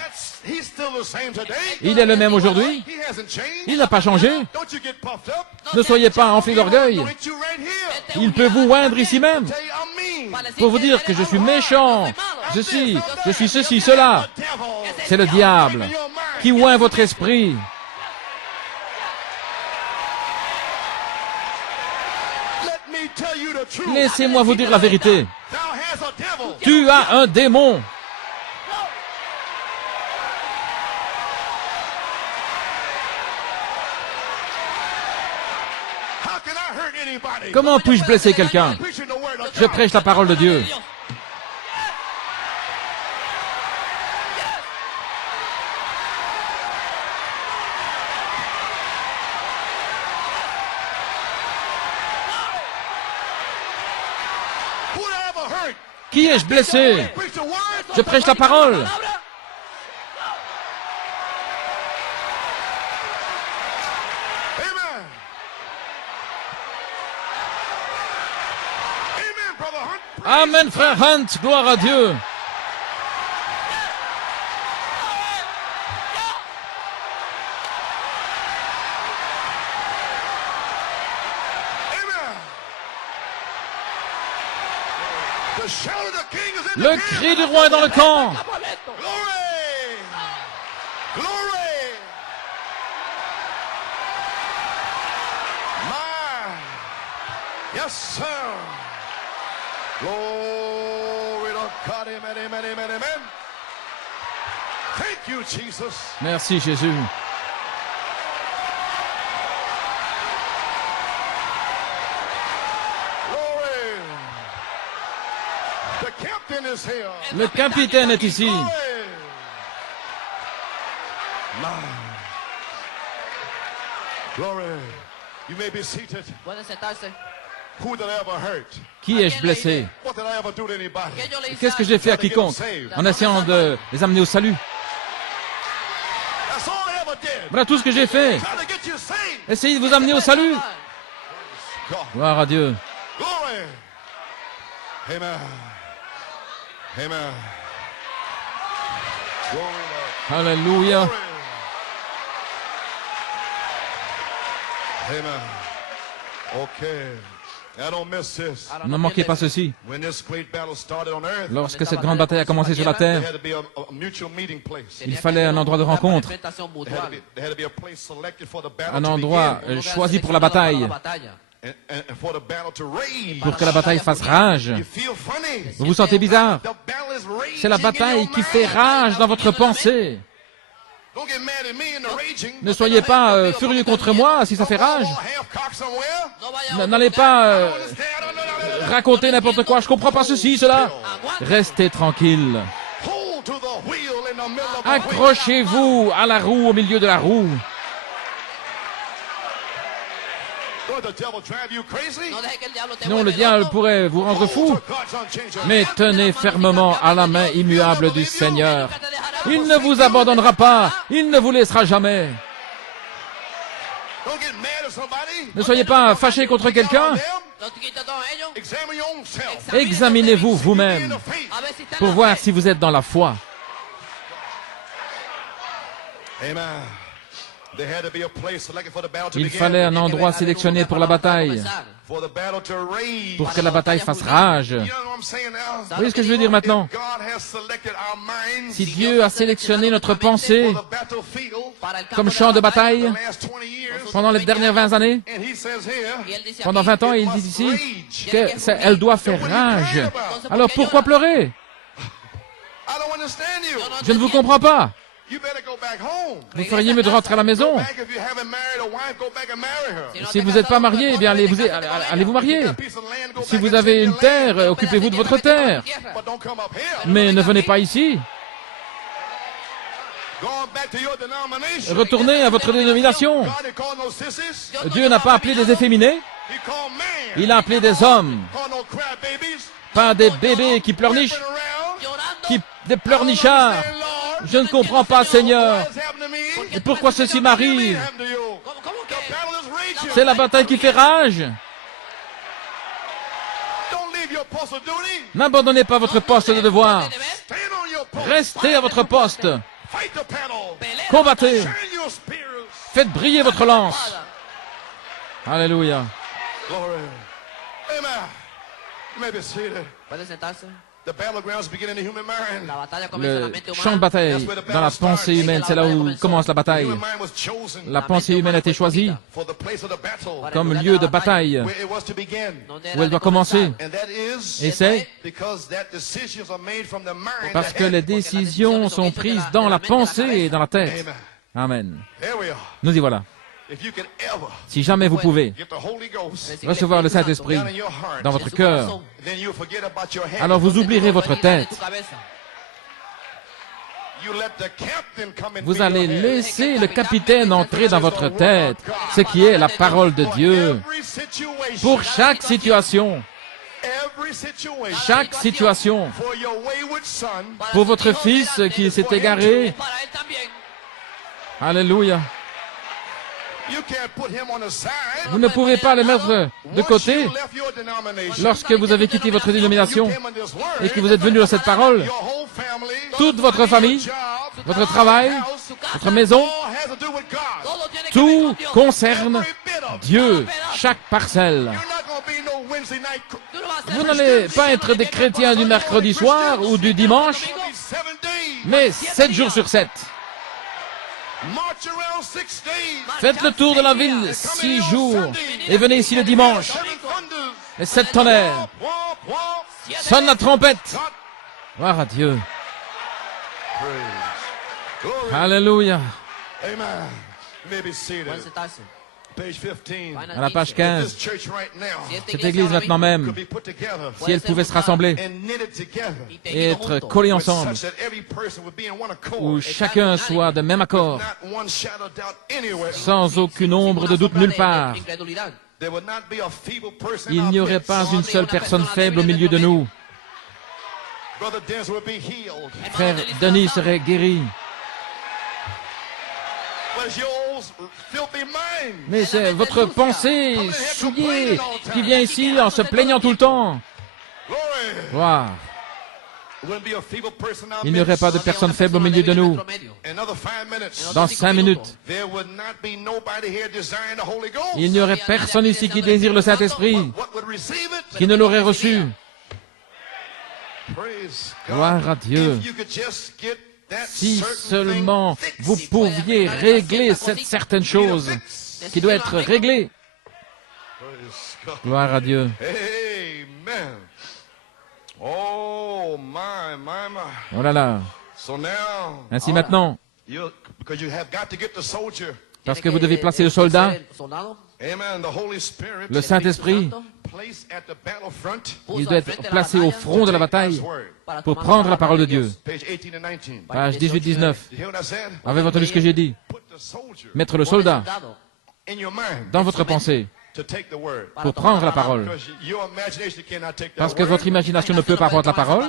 He's still the same today. Il est le même aujourd'hui, He hasn't changed. il n'a pas changé. Don't you get puffed up. Ne soyez pas enflés d'orgueil, Anoint you right here. il peut vous oindre ici même Tell you I'm mean. pour vous dire que je suis méchant, je suis ceci, cela. Devil. C'est le diable In your mind. qui oint votre esprit. Let me tell you the truth. Laissez-moi vous dire la vérité. Thou has a devil. Tu as un démon. How can I hurt anybody? Comment puis-je blesser quelqu'un? Preaching the word of Je God. prêche la parole de Dieu. Who did I ever hurt? Qui ai-je blessé? Preach the word. Je prêche la parole. Amen. Amen, brother Hunt. Amen, frère Hunt. Gloire à Dieu. Amen. The shout of the king is in Le the cri du roi est dans le camp. Glory! Glory! My! Yes, sir! Glory to God, amen, amen, amen, amen. Thank you, Jesus. Merci Jésus. Glory! The captain is here. Le capitaine est ici. Glory! Glory. You may be seated. Pueden sentarse. Who did I ever hurt? Qui ai-je blessé? What did I ever do to anybody? ¿Qué yo le hice Qu'est-ce que a j'ai alguien? fait à quiconque en essayant de les amener au salut? That's all I ever did. Voilà tout ce que j'ai fait. Trying to get you saved. Essayez de vous amener au salut. God. Gloire à Dieu. Glory. Amen. Amen. Glory to Alléluia. glory. Amen. Okay. I don't miss this. Ne manquez pas ceci. When this great battle started on earth, Lorsque cette grande bataille a commencé sur la terre, there had to be a mutual meeting place. il fallait un endroit de rencontre, There had to be a place selected for the battle un to endroit begin. choisi pour la bataille, And for the battle to rage. pour que la bataille fasse rage. You feel funny. Vous vous sentez bizarre? The battle is raging C'est la in bataille your qui fait mind. rage dans votre pensée. Don't get mad at me in the raging. Ne soyez pas furieux contre moi si ça fait rage. Half-cock somewhere. N'allez pas raconter n'importe quoi. Je comprends pas ceci, cela. Restez tranquille. Hold to the wheel in the middle of the wheel. Accrochez-vous à la roue, au milieu de la roue. Don't the devil drive you crazy? No deje que el diablo te Sinon, le vuelva diable loco. pourrait vous rendre fou. Hold to God's unchangeable Mais tenez fermement à la main immuable du Seigneur. Il ne vous abandonnera pas. Il ne vous laissera jamais. Don't get mad at somebody. Ne soyez pas fâchés contre quelqu'un. Los quita todos ellos. Examine your own self. Examinez-vous In vous-même the faith. A ver si está en pour la voir fe. si vous êtes dans la foi. Amen. There had to be a place selected for the battle to Il begin. fallait un endroit sélectionné pour la bataille, For the battle to rage. pour que la bataille fasse rage. You know what I'm saying now? Vous voyez ce que je veux dire maintenant? God has selected our minds Si Dieu a sélectionné notre pensée for the battlefield Para el campo comme de champ de batalla. bataille the last 20 years. pendant les dernières 20 années, And he says here, Y él dice pendant aquí, 20 ans, il dit ici qu'elle doit faire rage. Alors pourquoi pleurer? I don't understand you. Je ne vous comprends pas. You better go back home. Vous feriez mieux de rentrer à la maison. Back if you haven't married a wife, go back and marry her. Si vous n'êtes pas marié, eh bien allez vous marier. Si vous avez une terre, occupez-vous de votre terre. But don't come up here. Mais ne venez pas ici. Going back to your denomination. Retournez à votre dénomination. God didn't call no sissies. Dieu n'a pas appelé des efféminés, He called man. il a appelé des hommes. Called no crab babies. Pas des bébés qui pleurnichent, Running around. qui des pleurnichards. Say, Lord, Je ne comprends pas, Seigneur. what has happened to me? Et pourquoi ceci m'arrive? Happened to you. ¿Cómo que? The battle is raging. C'est la bataille qui fait rage. Don't leave your post of duty. N'abandonnez pas votre poste de devoir. Stand on your post. Restez à votre poste. Fight the battle. Combattez. Turn your spears. Faites briller votre lance. Alléluia. Glory. Amen. You may be seated. Puede sentarse. The battlegrounds begin in the human mind. La batalla comienza en la Le mente champ de humana. bataille dans la pensée humaine, c'est là où commence la The bataille. human mind was chosen La pensée humaine a été choisie for the place of the battle comme lieu de bataille where it was to begin. Donde où era elle doit de commencer. And that is Et c'est because that decisions are made from the mind. parce the que head. les décisions sont prises dans la pensée et dans la tête. Amen. Amen. Here we are. Nous y voilà. If you can ever Si jamais vous pouvez get the Holy Ghost recevoir le Saint-Esprit down in your heart, dans votre cœur, then you forget about your head. alors vous oublierez votre tête. You let the captain come and Vous fill allez your head. laisser le capitaine entrer dans votre tête, ce qui est la parole de Dieu. Every situation, Pour chaque situation, every situation, chaque situation, for your wayward son, pour votre fils qui s'est égaré, Para él también. alléluia, you can't put him on the side. vous ne pouvez pas le mettre de Once côté you left your denomination, lorsque vous avez quitté votre dénomination you came in this word, et que vous êtes venu dans cette parole. your whole family, Toute votre famille, job, votre travail, votre maison, all has to do with God. Todo tiene que ver tout con Dios. concerne Every bit of it. Dieu, chaque parcelle. You're not going to be no Wednesday night. Tú no vas a ser Vous n'allez pas être des chrétiens du mercredi soir ou du dimanche, You're gonna be 7 days. mais 7 jours sur 7. March around 6 days. Faites le tour de la ville 6 jours et venez ici le dimanche. Seven thunders. Et 7 tonnerres. Womp, womp. Sonne la trompette. Gloire à Dieu. Glory. Alléluia. Amen. You may be seated. Puede sentarse. Page 15. À la page This 15, church right now cette église maintenant même, could be put together si elle pouvait se rassembler and knitted together et être collée ensemble, such that every person would be in one où accord. chacun soit de même accord, Not one shadow of doubt anywhere. sans aucune ombre de doute nulle part. There would not be a feeble person in Il our n'y aurait midst. pas une seule personne faible au milieu de nous. Brother Dennis would be healed. Frère Denis serait guéri. But yours filthy mind. Mais c'est votre pensée souillée qui vient ici en se plaignant tout le temps. Glory. Gloire. There wouldn't be a feeble person in our Il n'y aurait midst. pas de personne faible au milieu de nous. Another 5 minutes. Dans 5 minutes, There would not be nobody here desiring the Holy Ghost. il n'y aurait personne ici qui désire le Saint-Esprit, What would receive it? qui ne l'aurait reçu. Praise God. Gloire à Dieu. If you could just get that Si certain seulement thing fixed. vous pouviez régler cette certaine chose qui doit être réglée. Praise God. Gloire à Dieu. Amen. Oh my. Oh là là. So now, Ainsi maintenant, because you have got to get the soldier. parce que vous devez placer le soldat, Amen. The Holy Spirit le Saint-Esprit, placed at the battlefront. il doit être placé au front de la bataille God's word. pour prendre la parole de Dieu. Page 18 and 19. Page 18-19. You hear what I said? Avez-vous entendu ce que j'ai dit? Put the soldier Mettre le soldat in your mind dans votre pensée to take the word. pour prendre la parole. Because your imagination cannot take that Parce que word. votre imagination ne peut pas prendre la parole.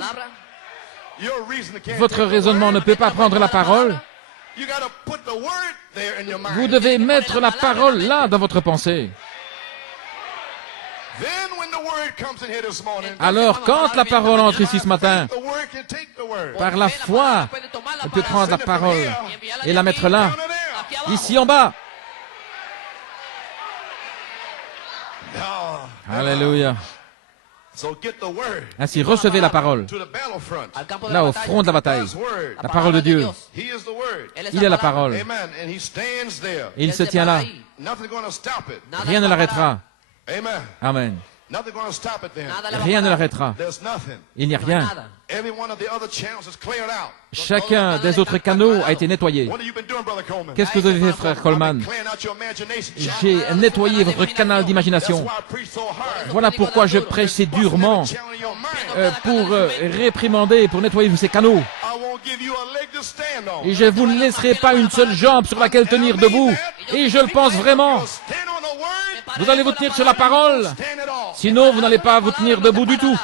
Your reason can't Votre take the raisonnement word. ne peut pas prendre la parole. You got to put the word there in your mind. Vous devez mettre la parole là dans votre pensée. Then when the word comes in here this morning, Alors, quand la parole entre ici ce matin, the word can take the word. par la foi, elle peut prendre la parole et la mettre là, ici en bas. Ah, Alléluia. so get the word Ainsi, recevez la parole, to the battlefront. là au front de la bataille. God's word. La parole de Dieu. He is the word. Il est la parole. Amen. And he stands there. Et il se tient là. Nothing's going to stop it. Rien ne l'arrêtera. Amen. Amen. Nothing's going to stop it then. Rien ne l'arrêtera. There's nothing. Il n'y a rien. Every one of the other channels is cleared out. Chacun des autres canaux a été nettoyé. What have you been doing, Brother Coleman? Qu'est-ce que vous avez fait, frère Coleman? Clearing out your imagination. J'ai nettoyé votre canal That's d'imagination. why I preach so hard. Voilà pourquoi je prêche si durement Channel your mind. pour réprimander, pour nettoyer ces canaux. I won't give you a leg to stand on. Et je vous ne laisserai pas une seule jambe sur laquelle tenir debout. Et je le pense vraiment. Stand on the word. Vous allez vous tenir sur la parole. Stand it all. Sinon, vous n'allez pas vous tenir debout du tout.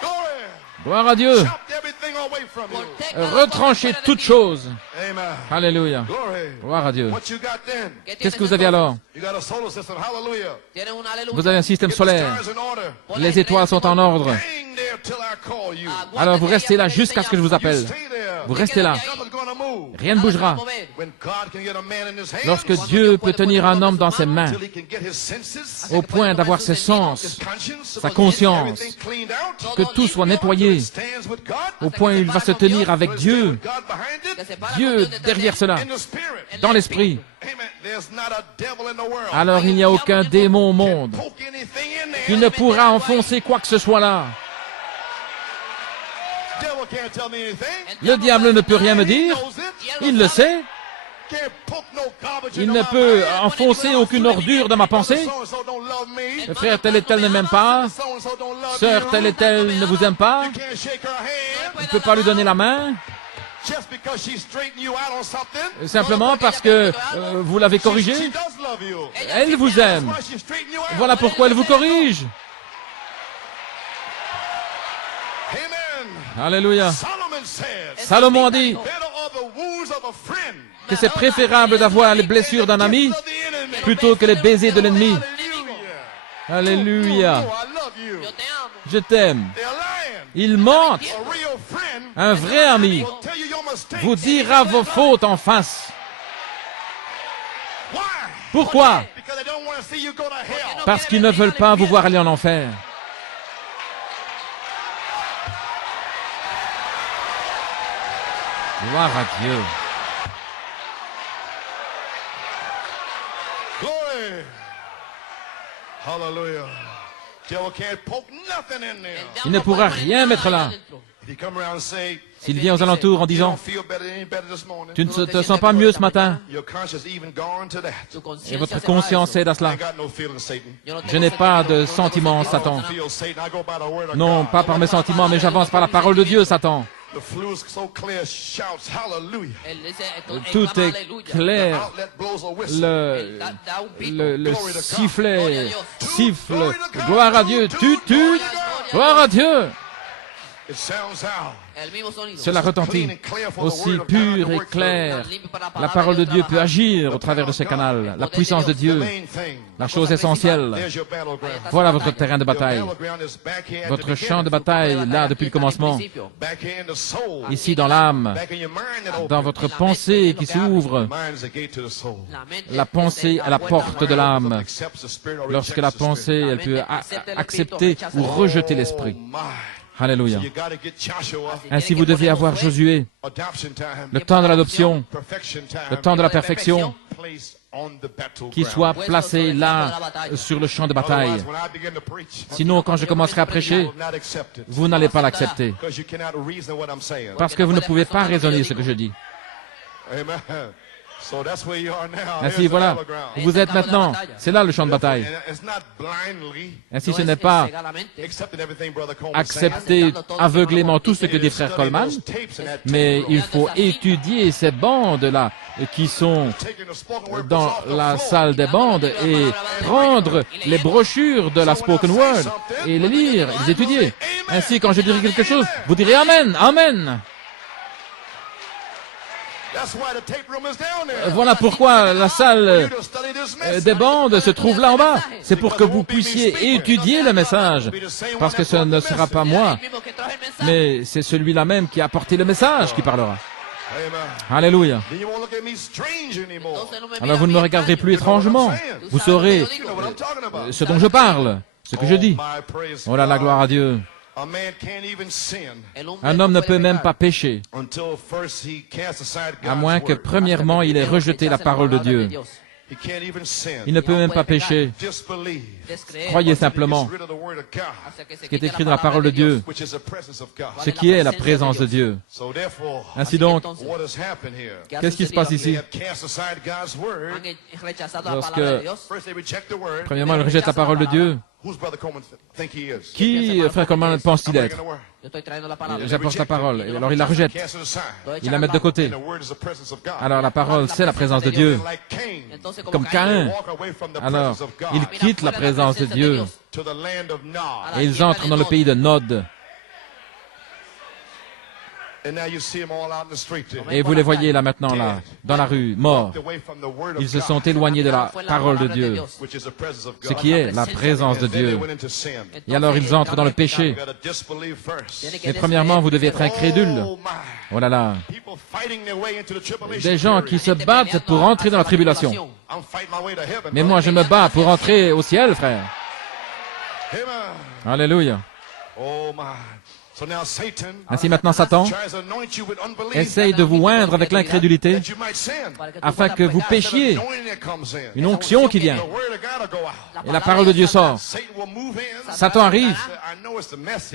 Glory. Gloire à Dieu. Chopped everything away from you. Retranchez toutes choses. Amen. Alléluia. Glory. Gloire à Dieu. What you got then? Qu'est-ce que vous avez alors? You got a solar system. Hallelujah. Vous avez un système Get the solaire. stars in order. Les étoiles sont en ordre. Hang there till I call you. Alors vous restez là jusqu'à ce que je vous appelle. Stay there. Vous restez là. Nothing's gonna move. Rien ne bougera. When God can get a man in his hands, Lorsque Dieu peut tenir un homme dans ses mains, till he can get his senses, au point d'avoir ses sens, his conscience, sa conscience, everything cleaned out, que tout soit nettoyé, stands with God, au point où il va se tenir avec Dieu, God behind it, Dieu derrière cela, in the spirit. dans l'esprit. Amen. There's not a devil in the world. Alors il n'y a aucun démon au monde Poke anything in there. qui ne pourra enfoncer quoi que ce soit là. Devil can't tell me anything. Le diable ne peut rien me He dire, knows it. il le sait, Can't poke no garbage il into ne my peut mind. enfoncer aucune ordure dans ma pensée. So-and-so don't love me. Le frère tel et tel ne m'aime pas, So-and-so don't love sœur you. tel et tel ne vous aime pas, You can't shake her hand ne peut pas lui donner la main, just because she straightened you out on something. simplement parce que vous l'avez She corrigée. does love you. Elle vous aime. That's why she straightened you out. Voilà pourquoi elle vous corrige. Amen. Alléluia. Solomon said, Salomon a dit better are the wounds of a friend que c'est préférable d'avoir les blessures d'un ami of the enemy. plutôt que les baisers de l'ennemi. Hallelujah. Alléluia. Oh, I love you. Je t'aime. They're lying. Il mente. A real friend Un vrai ami will tell you your mistakes. vous dira vos fautes en face. Why? Pourquoi? Because they don't want to see you go to hell. Parce qu'ils ne veulent pas vous voir aller en enfer. Gloire à Dieu. Glory. Hallelujah. Devil can't poke nothing in there. Il ne pourra rien mettre là. S'il vient aux alentours en disant « Tu ne te sens pas mieux ce matin » et votre conscience aide à cela. Je n'ai pas de sentiments, Satan. Non, pas par mes sentiments, mais j'avance par la parole de Dieu, Satan. Tout est clair. Le sifflet siffle. Gloire à Dieu. Tut. Gloire à Dieu. Cela retentit, aussi pur et clair. La parole de Dieu peut agir au travers de ce canal. La puissance de Dieu, la chose essentielle. Voilà votre terrain de bataille. Votre champ de bataille, là, depuis le commencement. Ici, dans l'âme, dans votre pensée qui s'ouvre. La pensée à la porte de l'âme. Lorsque la pensée, elle peut accepter ou rejeter l'esprit. Alléluia. Ainsi, vous devez avoir Josué, le temps de l'adoption, le temps de la perfection, qui soit placé là, sur le champ de bataille. Sinon, quand je commencerai à prêcher, vous n'allez pas l'accepter, parce que vous ne pouvez pas raisonner ce que je dis. Ainsi, voilà, vous êtes maintenant, c'est là le champ de bataille. Ainsi, ce n'est pas accepter aveuglément tout ce que dit frère Coleman, mais il faut étudier ces bandes-là qui sont dans la salle des bandes et prendre les brochures de la Spoken Word et les lire, les étudier. Ainsi, quand je dirai quelque chose, vous direz Amen, Amen. Voilà pourquoi la salle des bandes se trouve là en bas. C'est pour que vous puissiez étudier le message. Parce que ce ne sera pas moi, mais c'est celui-là même qui a apporté le message qui parlera. Alléluia. Alors vous ne me regarderez plus étrangement. Vous saurez ce dont je parle, ce que je dis. Oh là là, gloire à Dieu. Un homme ne peut même pas pécher, à moins que premièrement il ait rejeté la parole de Dieu. Il ne peut même pas pécher. Croyez simplement ce qui est écrit dans la parole de Dieu, ce qui est la présence de Dieu. Ainsi donc, qu'est-ce qui se passe ici? Lorsque, premièrement, il rejette la parole de Dieu, qui, frère Coleman, pense-t-il être? J'apporte la parole. Et alors il la rejette. Il la met de côté. Alors la parole, c'est la présence de Dieu. Comme Caïn. Alors, ils quittent la présence de Dieu. Et ils entrent dans le pays de Nod. Et vous les voyez là maintenant, là, dans la rue, morts. Ils se sont éloignés de la parole de Dieu, ce qui est la présence de Dieu. Et alors ils entrent dans le péché. Et premièrement, vous devez être incrédule. Oh là là. Des gens qui se battent pour entrer dans la tribulation. Mais moi, je me bats pour entrer au ciel, frère. Alléluia. Ainsi maintenant Satan essaye de vous oindre avec l'incrédulité afin que vous péchiez. Une onction qui vient. Et la parole de Dieu sort. Satan arrive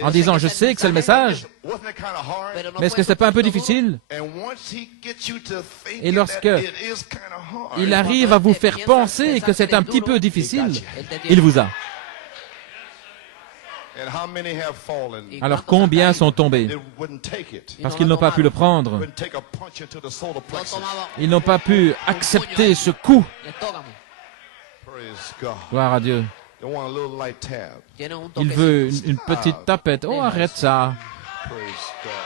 en disant, je sais que c'est le message, mais est-ce que ce n'est pas un peu difficile? Et lorsque il arrive à vous faire penser que c'est un petit peu difficile, il vous a. Alors combien sont tombés? Parce qu'ils n'ont pas pu le prendre. Ils n'ont pas pu accepter ce coup. Gloire à Dieu. Il veut une petite tapette. Oh, arrête ça.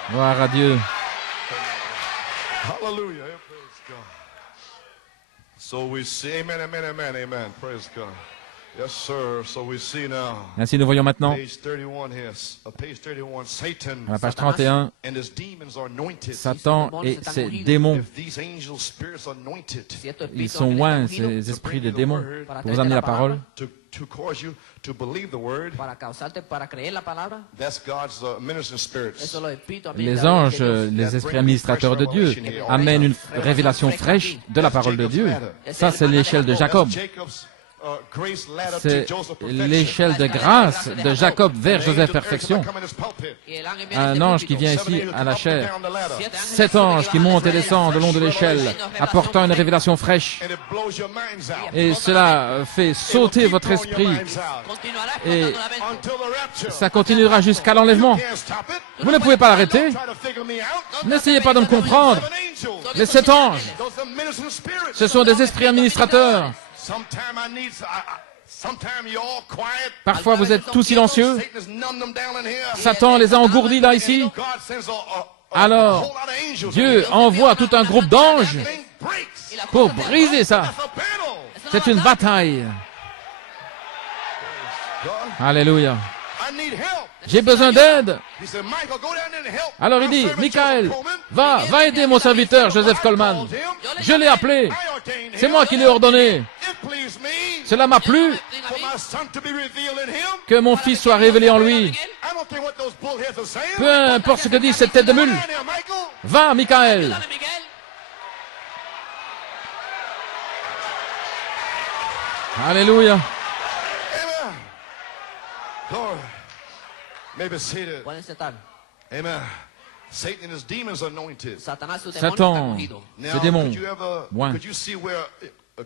Gloire à Dieu. Hallelujah. Praise God. So we see, amen, amen, amen, amen. Praise God. Yes, sir. So we see now. Ainsi nous voyons maintenant, Page 31 here. Page 31. Satan à la page 31, and his demons are anointed. Satan et ses démons, If these angel spirits are anointed ils sont loin, ces esprits des démons, pour vous amener la parole. to cause you to believe the word, para causarte para creer la palabra. that's God's ministering spirits. Eso es los espíritus Les anges, les esprits administrateurs de Dieu, amènent une révélation fraîche de la parole de Dieu. Ça, c'est l'échelle de Jacob. C'est l'échelle de grâce de Jacob vers Joseph Perfection. Un ange qui vient ici à la chair. 7 anges qui montent et descendent le long de l'échelle, apportant une révélation fraîche. Et cela fait sauter votre esprit. Et ça continuera jusqu'à l'enlèvement. Vous ne pouvez pas l'arrêter. N'essayez pas de me comprendre. Les 7 anges, ce sont des esprits administrateurs. Parfois vous êtes tout silencieux. Satan les a engourdis là, ici. Alors, Dieu envoie tout un groupe d'anges pour briser ça. C'est une bataille. Alléluia. J'ai besoin d'aide. Alors il dit, Michael, va aider mon serviteur Joseph Coleman. Je l'ai appelé. C'est moi qui l'ai ordonné. Cela m'a plu que mon fils soit révélé en lui. Peu importe ce que dit cette tête de mule. Va, Michael. Alléluia. Pueden sentar. Amen. Satan and his demons anointed. Satanás y sus demonios están Satan, ungidos. ces démons, ouais.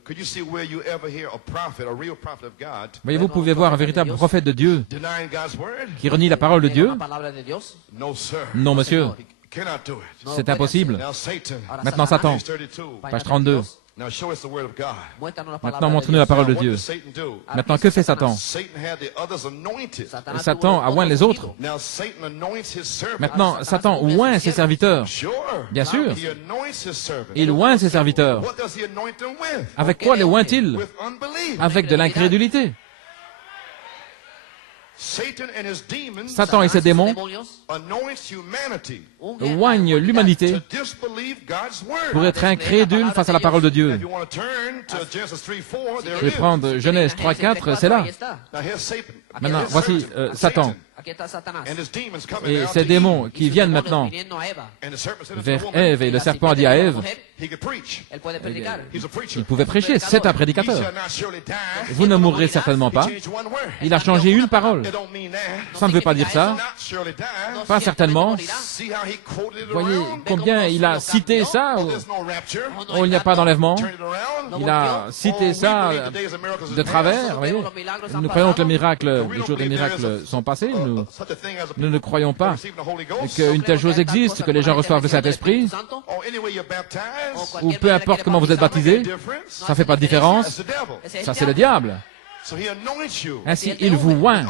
Could you see where you ever hear a prophet, a real prophet of God, Voyez-vous, pouvez voir un véritable prophète de Dieu denying God's word? qui renie la parole de Dieu? La palabra de Dios. No, sir. Non, monsieur, Cannot do it. c'est impossible. Now Satan, Ahora, Maintenant, Satanás, Satan, page 32. page 32. Now show us the word of God. muéstranos la Maintenant, palabra de montre-nous la Dios. parole de What Dieu. does Satan do? Maintenant, que fait Satan? Satan had the others anointed. Satanás Satan tuvo los oint les otros autres. ungidos. Now Satan anoints his servant. Maintenant, Satan oint ses serviteurs. Sure. Bien sûr. He anoints his servant. Il oint ses serviteurs. What does he anoint them with? Avec quoi les oint-il? With unbelief. Avec de l'incrédulité. Satan and his demons Satan et ses démons anoints humanity oignent l'humanité to disbelieve God's word. pour être incrédule face à la parole de Dieu. If you want to turn to Genesis 3:4, there Je vais it is. prendre Genèse 3.4, c'est là. Now here's Satan. Maintenant, Here's voici Satan Aquí está Satanás. and his demons coming et down ses to démons Eve. qui viennent maintenant Viniendo a Eva. And the serpent said unto the vers woman, Ève, et le serpent a dit à Ève, he could preach. Él puede predicar. He's a preacher. il pouvait prêcher, c'est un He prédicateur. shall not surely die. Vous ne mourrez certainement He pas. changed one word. Il a changé une parole. It don't mean that. Ça ne veut pas dire ça, Not surely die. pas certainement. See how he quoted it Voyez around? combien il a cité ça. There's no rapture. Oh, il n'y a pas d'enlèvement. Turn it around. Il a cité ça de travers. Voyez. Nous croyons que le miracle, les jours des miracles sont passés. Nous ne croyons pas qu'une telle chose existe, que les gens reçoivent le Saint-Esprit, ou peu importe comment vous êtes baptisés, ça ne fait pas de différence. Ça, c'est le diable. Ainsi, il vous oint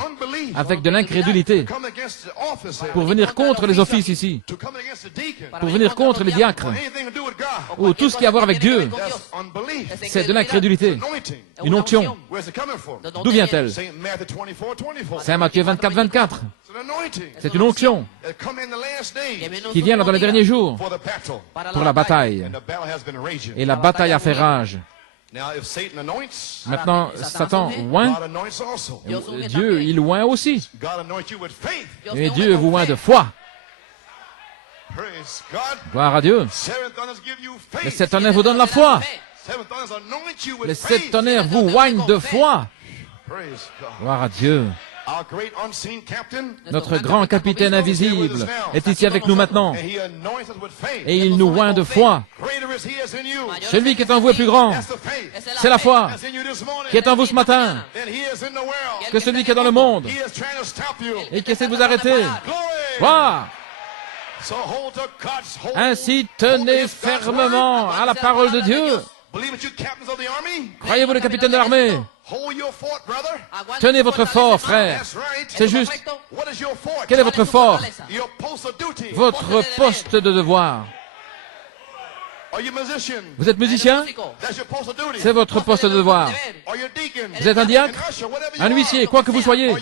avec de l'incrédulité pour venir contre les offices ici, pour venir contre les diacres, ou tout ce qui a à voir avec Dieu. C'est de l'incrédulité, une onction. D'où vient-elle? C'est Matthieu 24, 24. C'est une onction qui vient dans les derniers jours pour la bataille. Et la bataille a fait rage. Maintenant, Satan oint. Dieu, il oint aussi. Et Dieu vous oint de foi. Gloire à Dieu. Les 7 tonnerres vous donnent la foi. Les 7 tonnerres vous oignent de foi. Gloire à Dieu. Notre grand capitaine invisible est ici avec nous maintenant. Et il nous oint de foi. Celui qui est en vous est plus grand. C'est la foi qui est en vous ce matin que celui qui est dans le monde et qui essaie de vous arrêter. Gloire! Ainsi, tenez fermement à la parole de Dieu. Croyez-vous le capitaine de l'armée? Tenez votre fort, frère. C'est juste. Quel est votre fort? Votre poste de devoir. Vous êtes musicien? C'est votre poste de devoir. Vous êtes un diacre? Un huissier, quoi que vous soyez?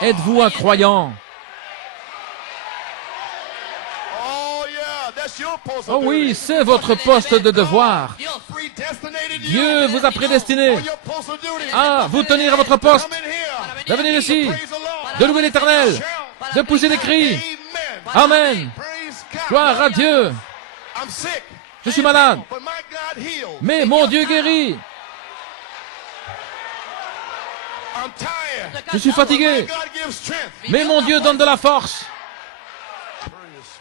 Êtes-vous un croyant? Oh oui, c'est votre poste de devoir. Dieu vous a prédestiné à vous tenir à votre poste, de venir ici, de louer l'Éternel, de pousser des cris. Amen. Gloire à Dieu. Je suis malade, mais mon Dieu guérit. I'm tired. Je suis fatigué. God gives strength. Mais mon Dieu donne de la force. Praise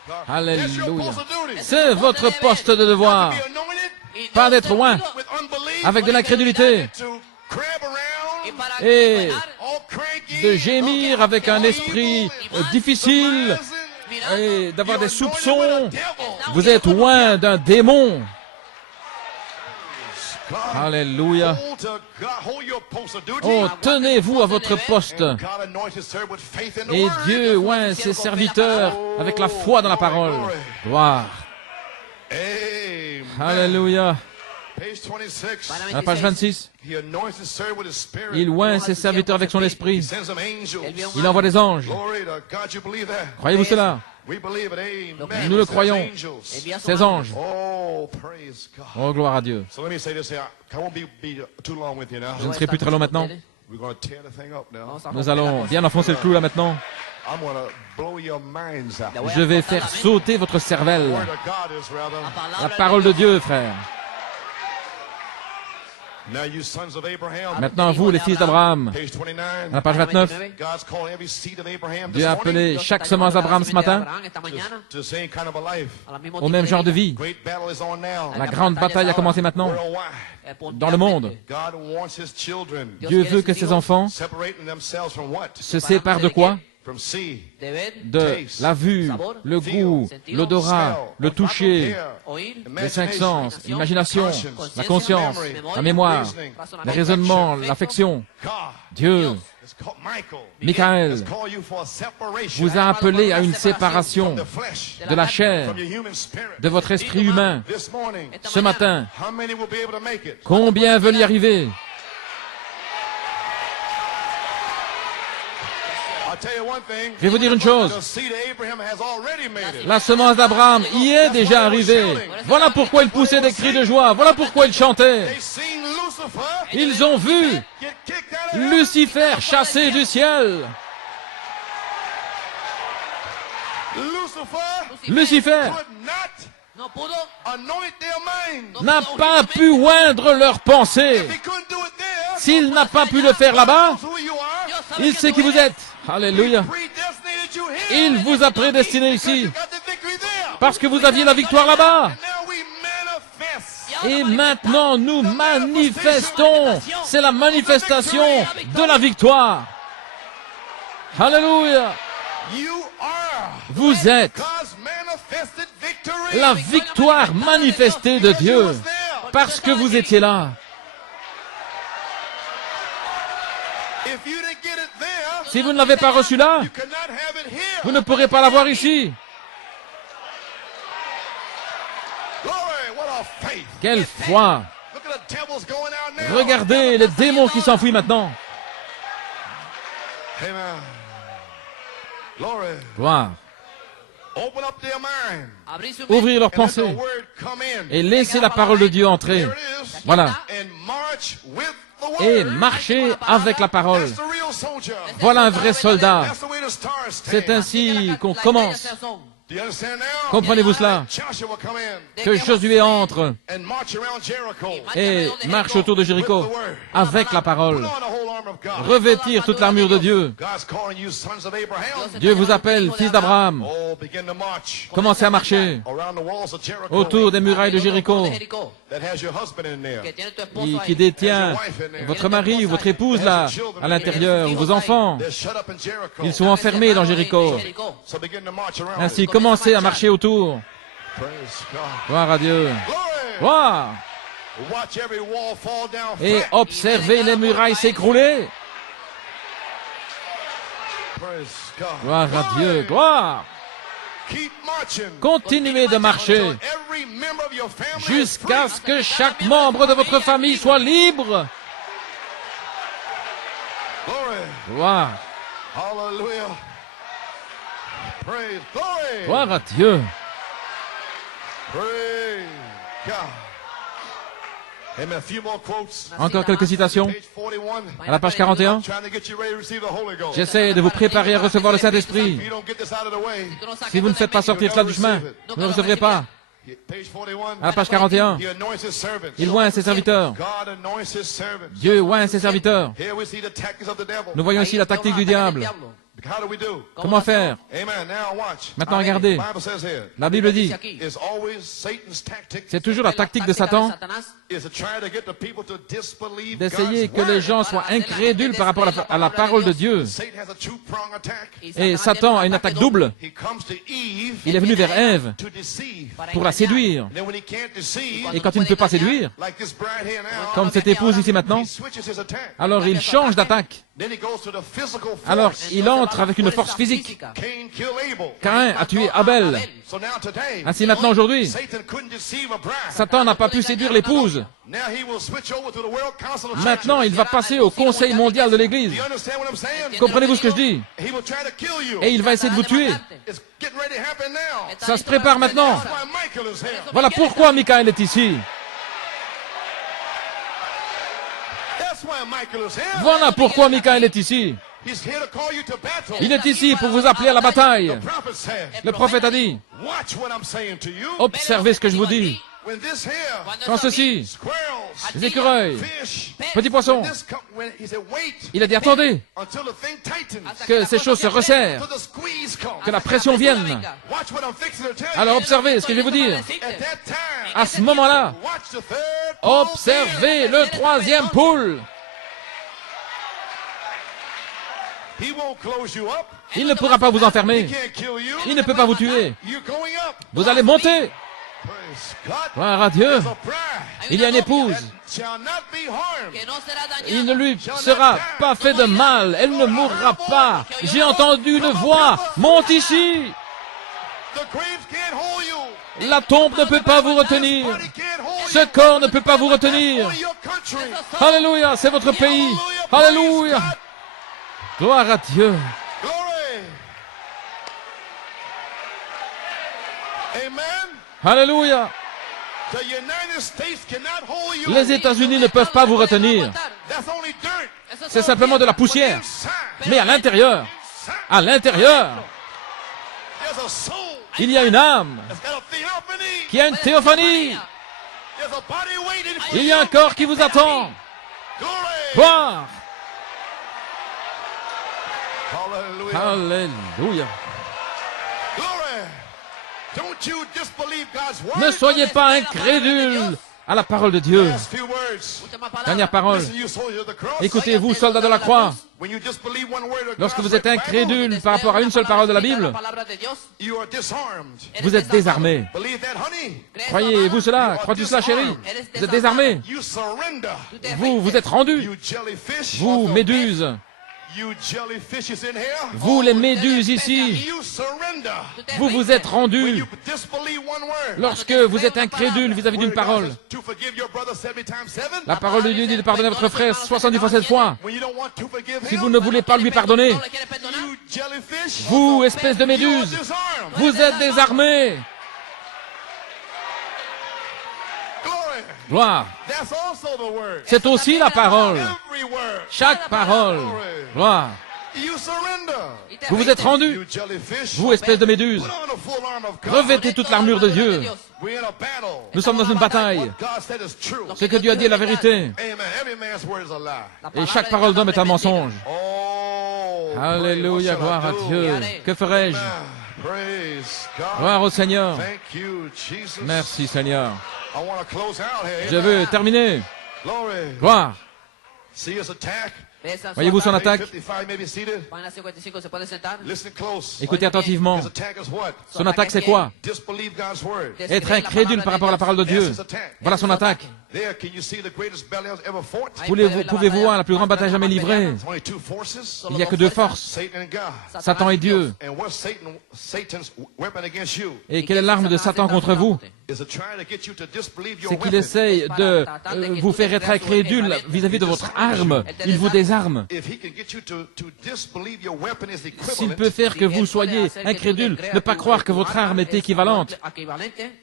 God. That's your Alléluia. post of duty. C'est votre poste de devoir. Be anointed Pas d'être loin with unbelief. avec de l'incrédulité To crab around. et All cranky. de gémir avec un esprit difficile et d'avoir des soupçons. Vous êtes loin d'un démon. Alléluia. Hold to God. Hold your post of duty. Oh, tenez-vous à votre poste. God anoints his servant with faith in the Et word. Dieu oint ses serviteurs avec la foi dans la parole. Gloire. Amen. Alléluia. Page 26. À la page 26, He anoints his servant with his spirit. il oint ses serviteurs avec son He esprit. sends them angels. Il envoie des anges. Glory to God. You believe that? Croyez-vous cela? We believe it. Amen. Nous le He sends croyons. angels. Ces anges. Oh, praise God. Oh, gloire à Dieu. So let me say this here. I won't be too long with you now. Je ne serai plus très long maintenant. We're going to tear the thing up now. Nous allons bien enfoncer le clou là maintenant. I'm going to blow your minds out. Je vais faire sauter votre cervelle. Word of God is rather. La parole de Dieu, frère. Now you sons of Abraham. Maintenant, vous, les fils d'Abraham, Page 29. à la page 29, God's calling every seed of Abraham Dieu this a morning appelé chaque semence d'Abraham ce matin to the same kind of a life. au même genre de vie. Great battle is on now. La grande bataille a commencé maintenant Worldwide. dans le monde. God wants his children Dieu veut que ses enfants separating themselves from what? se séparent de quoi? From seed. De la vue, le goût, l'odorat, le toucher, les cinq sens, l'imagination, la conscience, la mémoire, le raisonnement, l'affection. God. Dieu It's called Michael. Michael It's called you for a separation vous a appelé à une séparation from the flesh, de la chair, from your human spirit. de votre esprit humain. This morning, Ce matin, how many will be able to make it? combien veulent y arriver? I'll tell you one thing. Je vais vous dire une chose. The seed of Abraham has already made it. La semence d'Abraham y est déjà arrivée. Voilà pourquoi ils poussaient des cris de joie. Voilà pourquoi ils chantaient. They seen Lucifer Ils ont vu get kicked out of heaven. Lucifer chassé du ciel. Lucifer could not anoint their mind. n'a pas pu oindre leurs pensées. He couldn't do it there. S'il n'a pas pu le faire là-bas, Knows who you are. il sait qui vous êtes. Alléluia. Predestinated you here. Il vous a prédestiné ici You got the victory there. parce que vous aviez la victoire là-bas. And now we manifest. Et maintenant, nous manifestons. C'est la manifestation de la victoire. Alléluia. You are Vous êtes God's manifested victory. la victoire manifestée de Dieu parce que vous étiez là. If you didn't get it there, Si vous ne l'avez pas reçu là, you cannot have it here. vous ne pourrez pas l'avoir ici. Glory, what a faith. Quelle foi! Look at the devils going out now. Regardez les démons qui s'enfuient maintenant. Amen. Glory. Gloire. Open up their mind. Ouvrir leurs And let the pensées word come in. et laisser la parole de Dieu entrer. There it is. Voilà. And march with the word. Et marcher avec la parole. That's the real soldier. Voilà un vrai soldat. That's the way the stars C'est stand. ainsi qu'on commence. Do you understand now? Comprenez-vous cela? Joshua come in Que Josué entre and march around Jericho. et marche autour de Jéricho avec la parole. Put on the whole armor of God. Revêtir toute l'armure de Dieu. God's calling you sons of Abraham. Dieu vous appelle, fils d'Abraham. Oh, begin to march Commencez à marcher around the walls of Jericho. autour des murailles de Jéricho, That has your husband in there. qui détient votre mari ou votre épouse là, à l'intérieur, ou vos enfants. They're shut up in Jericho. Ils sont enfermés dans Jéricho. So begin to march around. Ainsi, commencez à marcher autour. Praise God. Gloire à Dieu. Glory. Gloire. Watch every wall fall down Et flat. observez les murailles s'écrouler. Praise God. Gloire à Dieu. Glory. Gloire. Keep marching. Continuez de marcher Until every member of your family is jusqu'à free. ce que chaque membre de votre famille soit libre. Glory. Gloire. Hallelujah. Praise. Glory. Gloire à Dieu. Praise God. Amen. A few more quotes. Encore quelques citations. Page 41. À la page 41, Trying to get you ready to receive the Holy Ghost. j'essaie de vous préparer à recevoir le Saint-Esprit. If you don't get this out of the way, Si vous ne faites pas sortir cela du chemin, vous ne le recevrez pas. Page 41. À la page 41, He anoints his servants. il oint ses serviteurs. God anoints his servants. Dieu oint ses serviteurs. Here we see the tactics of the devil. Nous voyons ici la tactique du diable. How do we do? Comment faire? Amen. Now watch. Maintenant, regardez. The Bible says here, La Bible dit, it's always Satan's tactic c'est toujours la tactique de Satan is to try to get the people to disbelieve d'essayer God's que les word. gens soient incrédules par rapport à la parole de Dieu. Satan has a two-prong attack. Et Satan a une attaque double. He comes to Eve Il est venu vers Ève to deceive. pour la séduire. And then when he can't deceive, Et quand il ne peut pas séduire, like this bride here now, comme cette épouse ici maintenant, he switches his attack. alors il change d'attaque. Then he goes to the physical force. Alors il entre avec une force physique. Cain killed Abel. Caïn a tué Abel. So now today, Ainsi maintenant aujourd'hui, Satan couldn't deceive a bride. Satan n'a pas pu séduire l'épouse. Now he will switch over to the World Council of Maintenant, il va passer au Conseil mondial de l'Église. Do you understand what I'm saying? Comprenez-vous ce que je dis? He will try to kill you. Et il va essayer de vous tuer. It's getting ready to happen now. Ça se prépare maintenant. That's why Michael is here. Voilà pourquoi Michaël est ici. That's why Michael is here. Voilà pourquoi Michaël est ici. He's here to call you to battle. Il est ici pour vous appeler à la bataille. The prophet said, Le prophète a dit, watch what I'm saying to you. observez ce que je vous dis. When this here, Quand ceci, squirrels, les écureuils, fish, petits poissons, when he said, wait il a dit attendez, until the thing tightens, que ces choses se resserrent, until the squeeze comes. que la pression vienne. Watch what I'm fixing to tell you. Alors observez ce que je vais vous dire. At that time, À ce moment-là, watch the third observez le troisième poule. He won't close you up. Il ne pourra pas vous He enfermer. can't kill you. Il ne peut pas vous tuer. You're going up. Vous allez monter. Praise God. Gloire à Dieu. There's a bride Il y a une épouse. shall not be harmed. Il ne lui sera pas fait de mal. Elle ne mourra pas. J'ai entendu une voix. Monte ici. The grave can't hold you. La tombe ne peut pas vous retenir. Body can't hold Ce you. corps ne peut pas vous retenir. For your country. Alléluia, c'est votre pays. Alléluia. Gloire à Dieu. Glory. Amen. Alléluia. The United States cannot hold you. Les États-Unis ne peuvent pas vous retenir. That's only dirt. C'est simplement de la poussière. Inside. Mais à l'intérieur, There's a soul. il y a une âme It's got a theophany. qui a une théophanie. There's a body waiting for Il y a un corps qui vous attend. Glory. Gloire. Hallelujah. Alléluia. Glory. Don't you disbelieve God's word. Ne soyez pas incrédules à la parole de Dieu. Last few words. Dernière parole. Listen, you soldiers of the cross. Écoutez-vous, soldats de la croix. When you disbelieve one word of Lorsque God's vous êtes Bible, incrédules par rapport à une seule parole de la Bible, you are disarmed. vous êtes désarmés. Believe that, honey. Croyez-vous cela? Crois-tu cela, chérie? Vous êtes désarmés. You surrender. Vous êtes rendus. You jellyfish. Vous, méduses. You jellyfishes in here. Vous, les méduses ici. You surrender. Vous vous êtes When rendus. you disbelieve one word. Lorsque vous êtes incrédules vis-à-vis d'une Word of God parole. says to forgive your brother 70 times 7. La parole de Dieu dit de pardonner à votre frère 70 fois 7 fois. When you don't want to forgive Si him, vous ne voulez pas lui pardonner, you jellyfish. vous, espèce de You are méduse, disarmed. vous êtes désarmés. Glory. Gloire. That's also the word. C'est aussi la parole. Every word. Chaque parole. Gloire. You surrender. Vous vous êtes rendus. You jellyfish. Vous, espèce de méduse, Put on the full armor of God. revêtez toute l'armure de Dieu. We're in a battle. Nous sommes dans une bataille. What God said is true. Ce que Dieu a dit est la vérité. Amen. Every man's word is a lie. Et chaque parole d'homme est un mensonge. Oh. Alléluia, pray. What gloire à shall I do? Dieu. Que ferai-je? Praise God. Gloire au Seigneur. Thank you, Jesus. Merci Seigneur. I want to close out here. Je veux terminer. Glory. Gloire. See his attack. Voyez-vous son attaque? Page 55, maybe seated. Página 55, se puede sentar. Listen close. Écoutez attentivement. His attack is what? Son attaque, c'est quoi? Disbelieve God's word. Être incrédule par rapport à la parole de Dieu. Voilà son attaque. There, can you see the greatest battle ever fought? Pouvez-vous voir la plus grande bataille jamais livrée? There's only two forces. Il n'y a que deux forces, Satan and God. Satan et Dieu. And what's Satan's weapon against you? Et quelle est l'arme de Satan contre vous? Is to try to get you to disbelieve your C'est qu'il weapon. essaye de vous faire être incrédule vis-à-vis de votre arme. Il vous désarme. If he can get you to disbelieve your weapon is S'il equivalent, peut faire que vous soyez incrédule, ne pas croire que votre arme est équivalente,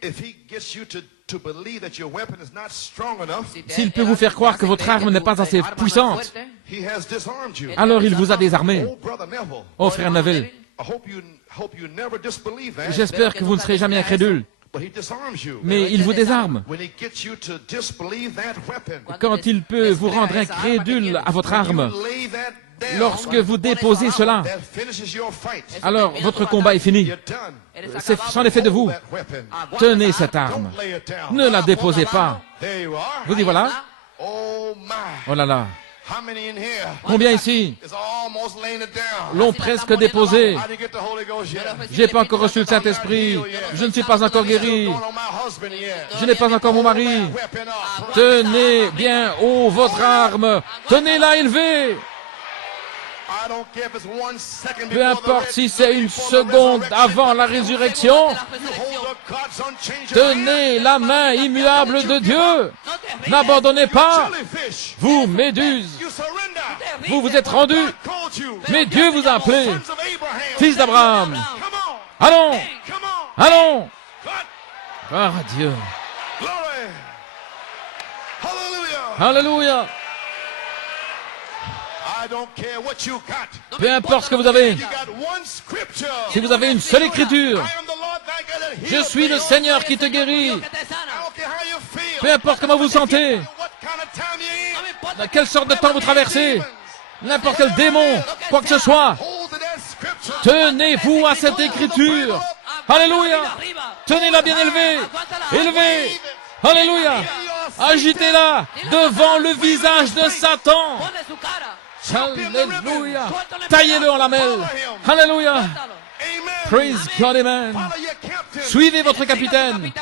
if he gets you to believe that your weapon is not strong enough, s'il peut vous faire croire que votre arme n'est pas assez puissante, he has disarmed you. alors il vous a désarmé. Oh, brother Neville, Oh frère Neville, I hope you never disbelieve that. j'espère que vous ne serez jamais incrédule. But he disarms you. Mais il vous désarme. When he gets you to disbelieve that weapon, Quand il peut vous rendre incrédule à votre arme, you lay that down, lorsque vous déposez cela, that finishes your fight. alors votre combat est fini. You're done. C'en est fait de vous. That weapon. Tenez cette arme. Don't lay it down. Ne la déposez pas. There you are. Vous dites voilà. Oh my. Oh là là. How many in here Combien ici is almost laying it down? l'ont presque déposé? How do you get the Holy Ghost yet? J'ai pas encore reçu le Saint-Esprit. Je ne suis pas encore guéri. Don't on my husband yet. Je n'ai pas encore mon mari. Weapon up. Tenez bien haut votre arme. Tenez-la élevée. I don't care if it's 1 second Peu before the importe si red- c'est une before the seconde resurrection. avant la résurrection. You hold up God's unchangeable Tenez hand. la main immuable de Dieu. N'abandonnez pas. Jellyfish. Vous, méduses, You surrender. vous vous êtes rendus. God called you. Mais Dieu vous a appelé. Sons of Abraham. Fils d'Abraham. Come on. Allons, Come on. allons. God. Gloire à Dieu. Glory. Hallelujah. Alléluia. I don't care what you got. Peu importe ce que vous avez. You got one scripture. Si vous avez une seule écriture, I am the Lord thy God that je healeth suis le thee. Seigneur qui te guérit. I don't care how you feel. Peu importe comment vous sentez, What kind of time you're in. dans quelle sorte de temps vous traversez, n'importe quel démon, quoi que ce soit, Hold to that scripture. tenez-vous à cette écriture. Alléluia. Tenez-la bien élevée. Élevée. Alléluia. Agitez-la devant le visage de Satan. Alléluia. Taillez-le en lamelles. Alléluia. Amen. Praise God, amen. Follow your captain. Suivez votre capitaine.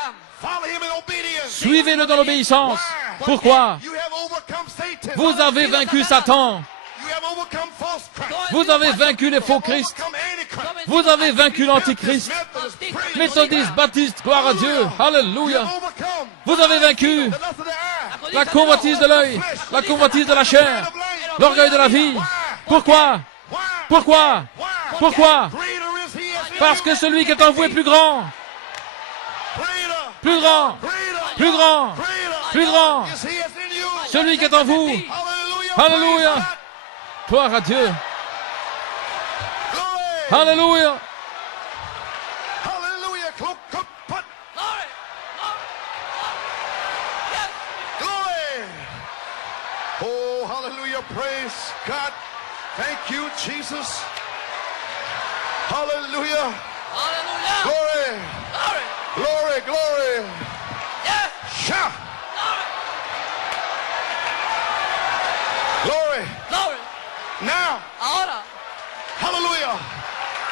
Follow him in obedience. Suivez-le dans l'obéissance. Pourquoi? You have overcome Satan. Vous avez vaincu Satan. You have overcome false Christ. Vous avez vaincu les faux Christ. Overcome Antichrist. Vous avez vaincu l'Antichrist. Methodist, praise Méthodiste, baptiste, gloire à Dieu. You Alléluia. have overcome Vous avez vaincu the lust of the eye. la convoitise de l'œil, la convoitise de la chair, l'orgueil de la vie. Pourquoi? Why? Pourquoi? Why? Pourquoi? Greater is he that's in Parce you. que celui qui est en vous est plus grand. Greater. Plus grand. Greater. Plus grand. Greater. Plus grand. Is he that's in you. Celui qui est en vous. Hallelujah. Alléluia. Praise Gloire à Dieu. God. Glory. Alléluia. Hallelujah. Put. Glory. Oh, hallelujah. Praise God. Thank you, Jesus. Hallelujah. Glory. Glory, glory. Shout. Glory. Now, Ahora, hallelujah.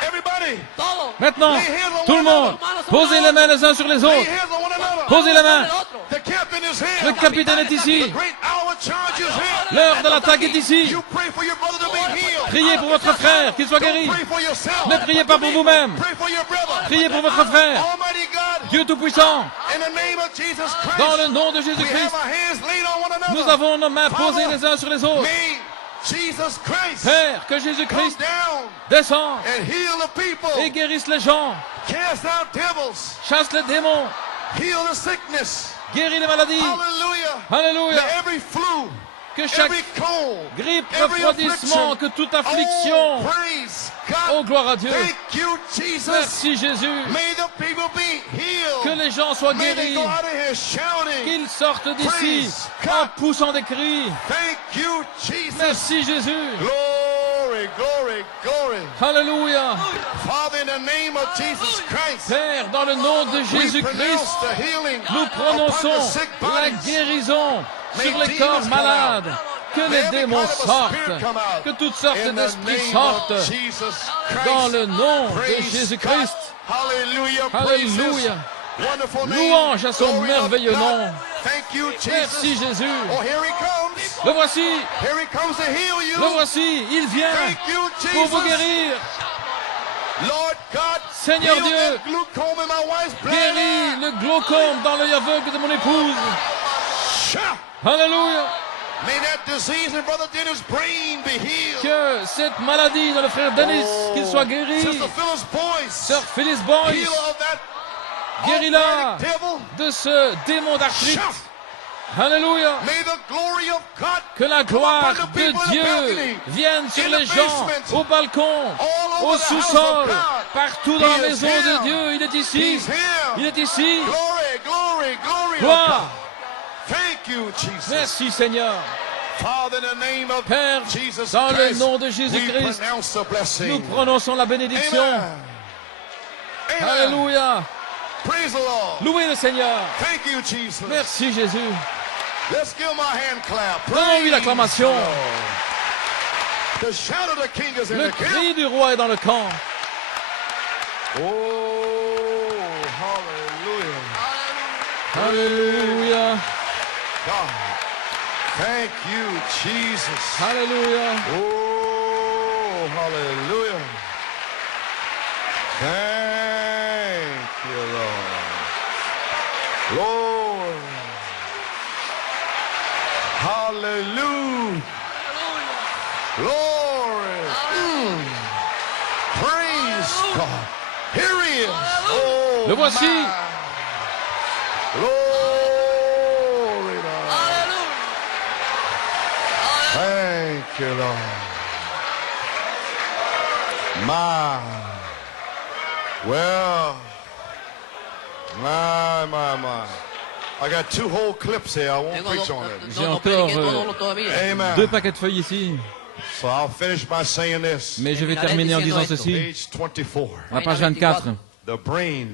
Everybody, todo. Maintenant, tout le monde, posez les mains les uns sur les lay autres. hands on one another. Posez les mains. The captain is here. Le capitaine est ici. The great hour charge is here. L'heure de l'attaque est ici. You pray for your brother to be healed. Priez pour votre frère, qu'il soit Don't guéri. pray for yourself. Ne priez pas pour vous-même. Pray for your brother. Priez pour votre frère. Almighty God, Dieu Tout-Puissant, in the name of Jesus Christ, dans le nom de we have Jésus-Christ, our hands laid on one another. nous avons nos mains posées les uns sur les autres. May Jesus Christ Père, que come Jésus-Christ down descende and heal the people. et guérisse les gens, Cast out devils. chasse les démons, Heal the sickness. guérit les maladies. Hallelujah. Alléluia. Let every flu, Que chaque every cold, grippe, every refroidissement, affliction. que toute affliction. Oh, praise Oh, God. gloire à Dieu. Thank you, Jesus. Merci Jésus. May the people be healed. Que les gens soient May they guéris. go out of here shouting. Qu'ils sortent d'ici en poussant des cris. Thank you, Jesus. Merci Jésus. Glory, glory, glory. Alléluia. Father, in the name of Jesus Christ, Père, dans le nom de we Jésus-Christ, pronounce the healing nous upon the prononçons sick la bodies. guérison sur les corps malades. Que les démons sortent. Que toutes sortes In the d'esprits name sortent. of Jesus Dans Christ. le nom de Praise Jésus-Christ. God. Hallelujah. Alléluia. Wonderful name. Louange à son Glory of merveilleux God. nom. Thank you, Jesus. Merci Jésus. Oh, here he comes. Le voici. Here he comes to heal you. Le voici. Il vient Thank you, Jesus. pour vous guérir. Lord God, Seigneur heal Dieu, that glaucome in my wife's blood. Guéris le glaucome dans l'œil aveugle de mon épouse. Shout. Alléluia. May that disease in Brother Dennis' brain be healed. Que cette maladie dans le frère Denis, qu'il soit guéri. Sister Phyllis Boyce, Sœur Phyllis Boyce, healer of that guéris-la arthritic devil. de ce démon d'arthrite. Shout. Alléluia. May the glory of God Que la come gloire upon the de people in the Dieu balcony, vienne sur in les the gens, basement, au balcon, all over au the house sous-sol, of God. partout dans la He is maison here. de Dieu. Il est ici. He's here. Il est ici. Glory, glory, glory to Gloire. God. Thank you, Jesus. Merci Seigneur. Father, in the name of Père, Jesus dans le Christ, nom de we Jésus-Christ, pronounce the blessing. nous prononçons la bénédiction. Amen. Amen. Alléluia. Praise the Lord. Louez le Seigneur. Thank you, Jesus. Merci Jésus. Let's give him a hand clap. Donnons-lui l'acclamation. Praise the Lord. The shout of the king is in Le the camp. cri du roi est dans le camp. Oh, hallelujah. Alléluia. God. Thank you, Jesus. Alléluia. Oh, hallelujah. Thank you, Lord. Lord. Hallelujah. Glory. Praise God. Here he is. Oh, Le voici. my. Glory to God. Thank you, Lord. My. Well, my. I got 2 whole clips here. I won't preach on it. J'ai No encore, prediqué todo todavía. Amen. 2 paquets de feuilles ici. So I'll finish by saying this. Mais je vais terminer en disant ceci. Page 24. À la page 24, The brains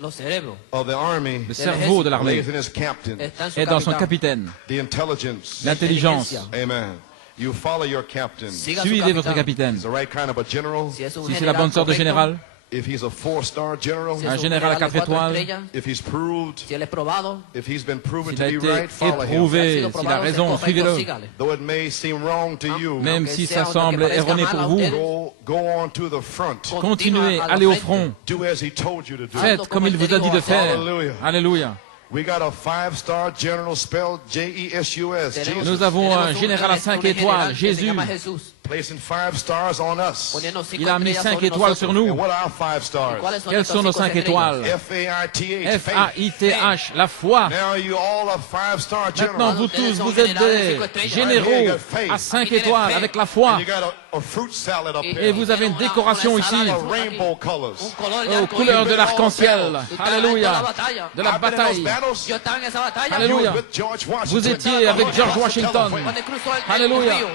Los cerebros of the army le cerveau de l'armée lays in his captain. están en su est dans son capitán. capitaine. The intelligence. L'intelligence. Amen. You follow your captain. Siga su Suivez votre capitán. capitaine. He's the right kind of a general. Si es un Si c'est la general bonne sorte de correcto, général, If he's a 4-star general. si es un un général à de 4 4 étoiles, estrellas, If he's proved. si él es probado, If he's been proven s'il to a be été right, follow him. éprouvé, sido s'il a probado, si es raison, correcto, suivez-le. sígale. Though it may seem wrong to you, Même Aunque si sea ça lo que semble parezca erroné mal pour a vous, ustedes, go on to the front. continuez, Continua allez au al frente. front. Do as he told you to do. Faites comme il vous a dit de faire. Hallelujah. Alléluia. We got a 5-star general spelled J-E-S-U-S. Tenemos- Nous avons tenemos un général à 5 un general étoiles, que se Jésus. llama Jesús, Placing 5 stars on us. poniendo 5 Il a mis estrellas 5 sobre étoiles sur nosotros. nous. And what are our 5 stars? ¿Cuáles son Quelles nuestras sont nos 5 5 estrellas? étoiles? F-A-I-T-H. faith. F-A-I-T-H, la foi. Now you all are 5-star Maintenant, generals. vous tous, vous êtes des généraux à 5 étoiles avec la foi. And you got a fruit salad up Et here. vous avez une décoration ici, Of rainbow colors. Un color de aux arcoíris. couleurs de l'arc-en-ciel. Tú estabas en Alléluia. toda la batalla. De la I've been in those bataille. battles. Yo estaba en esa batalla. You Alléluia. was with George Washington. Vous étiez avec George Washington. Cuando cruzó el Alléluia. río.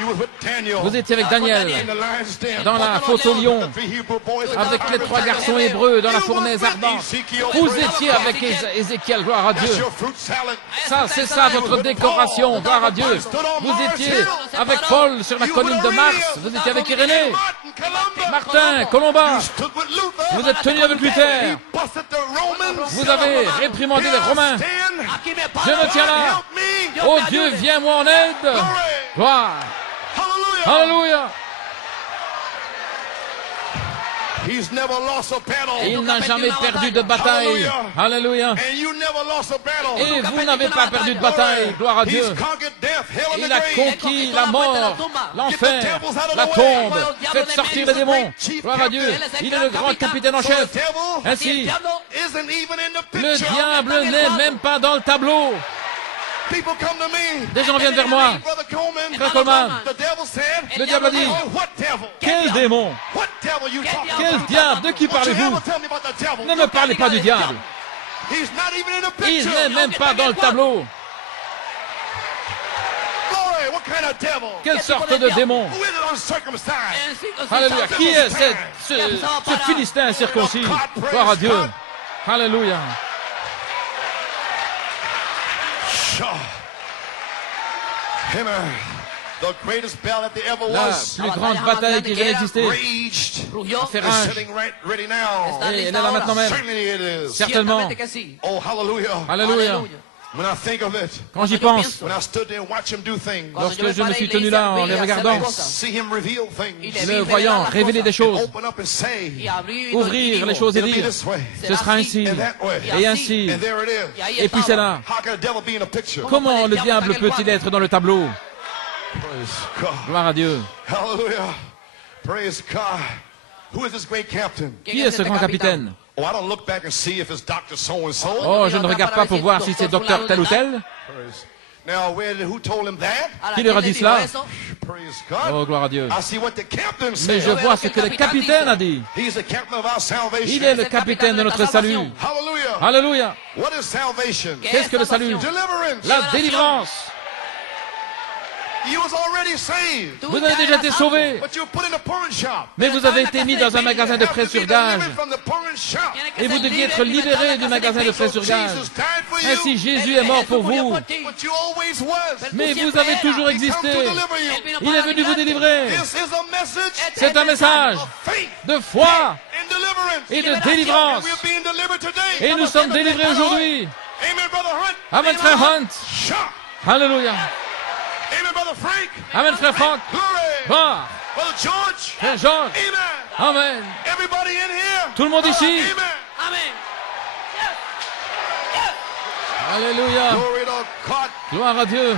You was with Daniel. Vous étiez avec Daniel In the lion's den. dans la fosse au lion, The 3 Hebrew boys avec les 3 garçons hébreux dans la fournaise ardente. Vous étiez avec Ézéchiel, gloire à Dieu. That's your fruit salad. Ça, c'est ça votre décoration, gloire à Dieu. Vous étiez avec Paul sur la colline de Mars. Vous étiez avec Irénée, Martin, Colomba. Vous êtes tenu avec Luther. Vous avez réprimandé les Romains. Je me tiens là. Oh Dieu, viens-moi en aide. Gloire. Alléluia. He's never lost a battle. Il n'a jamais perdu de bataille. Alléluia. And you never lost a battle. Et vous n'avez pas perdu de bataille. Gloire à Dieu. He's conquered death, hell, and Il the a grave. conquis la mort, l'enfer, la tombe. Faites sortir les démons. Gloire à Dieu. Il est le grand capitaine en So chef. the devil Ainsi, isn't even in the le picture. diable n'est même pas dans le tableau. People come to me. Des gens viennent vers moi. Brother Coleman, Frère Coleman, the devil said, le diable a dit, oh, what devil? quel démon? What devil you talking Quel about? diable? De qui Don't you parlez-vous? ever tell me about the devil. Ne me parlez pas du diable. He's not even in the Il picture. n'est même pas dans le tableau. Glory, what kind of devil? Quelle sorte de démon? Who is it uncircumcised? Alléluia. Qui est ce Philistin circoncis? Gloire à Dieu. Alléluia. Sure. Amen. The greatest battle that there ever La was. plus grande bataille qui ait jamais existé. Raged. Rugió. Fait Is rage. sitting right ready now. Et elle est là maintenant même. Certainly it is. Certainement. Ciertamente que sí. Oh, hallelujah. Alléluia. When I think of it, Quand j'y pense, when I stood there and watched him do things, lorsque je me suis tenu là en les regardant, see him reveal things, le voyant révéler des choses, open up and say, Y abrir y ouvrir les choses et it'll be dire, this way, ce sera ainsi, and that way, et ainsi, and there it Y is. ahí et puis c'est estaba. là. How can a devil be in a picture? Comment le diable peut-il être dans le tableau? Praise God. Gloire à Dieu. Hallelujah. Praise God. Who is this great captain? Qui est ce grand capitaine? Oh, I don't look back and see if it's Dr. So-and-so. Oh, je ne regarde pas pour voir si c'est docteur tel ou tel. Now, who told him that? Qui leur a dit cela? Praise God. Oh, gloire à Dieu. I see what the captain Mais said. je vois ce que le capitaine a dit. He's the captain of our salvation. Il est le capitaine de notre salut. Hallelujah. Alléluia. What is salvation? Qu'est-ce que le salut? Deliverance. La délivrance. You was already saved. Vous avez déjà été sauvés, But you were put in a pawn shop. mais vous avez été mis dans un magasin de frais sur gage. From the pawn shop. Et vous deviez être libéré du magasin de frais sur gage. Jesus died for you. Ainsi, Jésus est mort pour vous. But you always was. Mais vous avez toujours existé. Come to deliver you. Il est venu vous délivrer. This is a message C'est un message of faith de foi and deliverance. et de délivrance. We're being delivered today. Et nous sommes délivrés aujourd'hui. Amen, Brother Hunt. Amen, frère Hunt. Shop. Alléluia. Amen, Brother Frank. Amen, frère Franck. Glory. Gloire. Brother George. Frère Georges. Amen. Amen. Everybody in here. Tout le monde ici. Amen. Amen. Alléluia. Glory to God. Gloire à Dieu.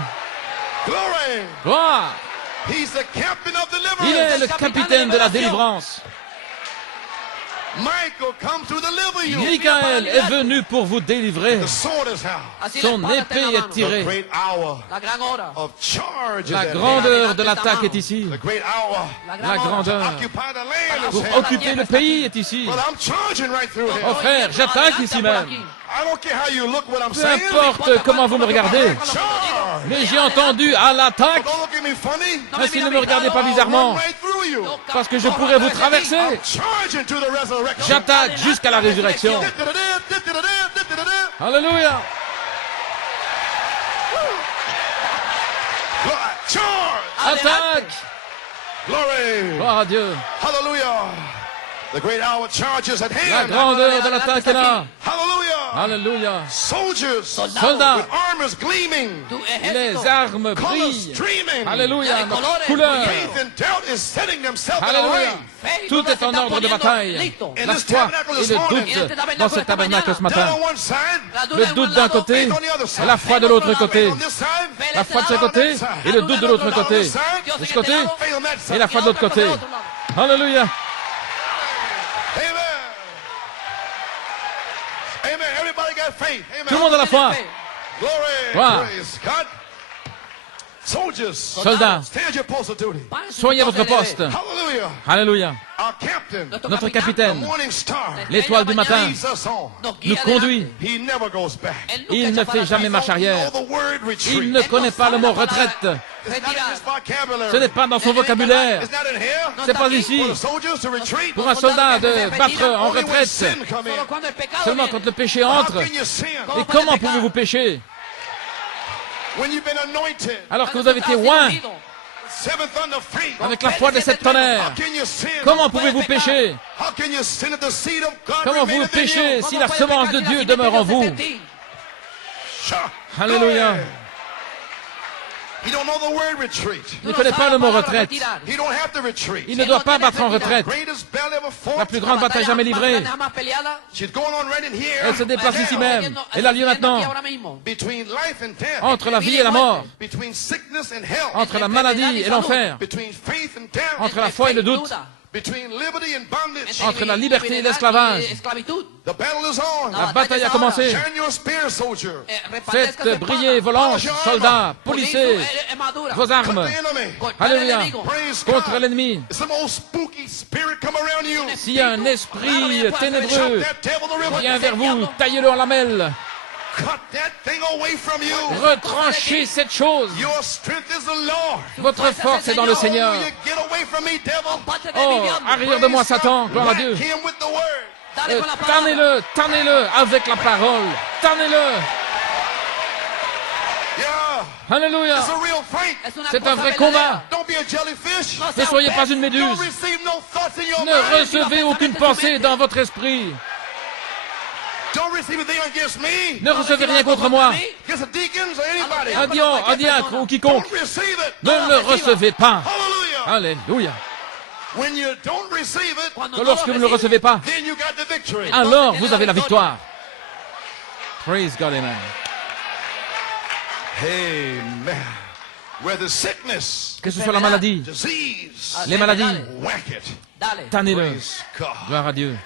Glory. Gloire. He's the captain of Il est deliverance. le capitaine de la délivrance. Michael come to deliver you. Michael est venu pour vous délivrer. The sword is out. Así Son la espada está en épée la est mano. The tirée. great hour La gran hora. of charge is La at hand. grandeur de l'attaque est ici. The great hour La hora. grandeur occupy the land is pour hand. occuper le pays est ici. But I'm charging right through Oh here. frère, j'attaque ici même. I don't care how you look what I'm Peu saying. importe comment vous me regardez. Charge. Mais j'ai entendu à l'attaque. Don't look at me funny. Ainsi ne me regardez pas bizarrement. Right through you. Parce que je pourrais vous traverser. Charging to the resurrection. J'attaque jusqu'à la résurrection. Alléluia. Charge. Attaque. Glory. Gloire à Dieu. Hallelujah. The great hour charges at La hand. grandeur de l'attaque est là. Hallelujah. Alléluia. Soldiers Soldats, with armors gleaming. Tu les ejército. armes Colors brillent. streaming. Alléluia. Notre colores couleur. Faith and doubt is setting themselves in a Alléluia. ring. Fe y Tout duda est se en están ordre de poniendo bataille. listos. In La this foi tabernacle et this le morning. doute dans ce tabernacle ce Doubt matin. on one side. La duda Le en doute un d'un lado, côté, Faith on the other side. la foi de l'autre côté. Faith on this side. La foi de ce côté et le doute de l'autre côté. Side. De ce côté Faith on that side. et la foi de l'autre côté. Alléluia. Amen. Amen. Everybody got faith. Amen. Tout le monde a la foi. Glory. Gloire. Praise God. Soldiers. Soldats, Stand at your post of duty. soyez à votre poste. Hallelujah. Alléluia. Our captain. Notre The capitaine, morning star. l'étoile du matin, Leads us on. nous conduit. He never goes back. Il ne fait jamais marche arrière. Know the word retreat. Il ne connaît pas le mot retraite. It's not in his vocabulary. Ce n'est pas dans son vocabulaire. It's not in here. C'est pas ici. For the soldiers to retreat. Pour un soldat de battre en Only when retraite. sin come in. Solo cuando el pecado Seulement viene. quand le péché How entre. can you sin Et comment pouvez-vous pécher when you've been anointed? alors que vous avez été oint Seventh under faith. avec la foi de cette tonnerre? How can you sin? Comment pouvez-vous pécher? How can you sin if the seed of God Comment remaineth vous in péchez you? si la semence de Dieu demeure en vous? Alléluia. He don't know the word retreat. Il ne connaît pas le mot retraite. He don't have to retreat. Il ne doit pas battre en retraite. Greatest battle ever fought. La plus grande bataille jamais livrée. She's going on right in here. Elle se déplace ici même. Elle a lieu maintenant. Between life and death. Entre la vie et la mort. Between sickness and health. Entre la maladie et l'enfer. Between faith and doubt. Entre la foi et le doute. Between liberty and bondage. Entre la liberté et l'esclavage. The battle is on. La bataille a commencé. Shine your spear, soldier. Faites briller vos lances, soldats, polissez vos armes. Alléluia. Contre l'ennemi. Some old spooky spirit come around you. S'il y a un esprit ténébreux That devil the river. qui vient vers vous, taillez-le en lamelles. Cut that thing away from you. Retranchez cette chose. Your strength is the Lord. Votre force est dans le Seigneur. You get away from me, devil. Oh, arrière de moi, Satan. Gloire à Dieu. Whack him with the word. Tannez-le, tannez-le avec la parole. Tannez-le. Yeah. Alléluia. It's a real fight. C'est un vrai combat. Don't be a jellyfish. Ne soyez pas une Don't méduse. receive no thoughts in your Ne mind. recevez aucune pensée dans votre esprit. Don't receive a thing against me. Ne recevez rien contre moi. Against the deacons or anybody. Un diacre ou quiconque. Don't receive it. Ne le recevez pas. Hallelujah. Alléluia. When you don't receive it, Que lorsque vous ne le recevez pas, then you got the victory. alors vous avez la victoire. Praise God, amen. Amen. Where the sickness, Que ce soit la maladie, disease, les maladies, whack it. Dale. tannez-le. Praise God. Gloire à Dieu.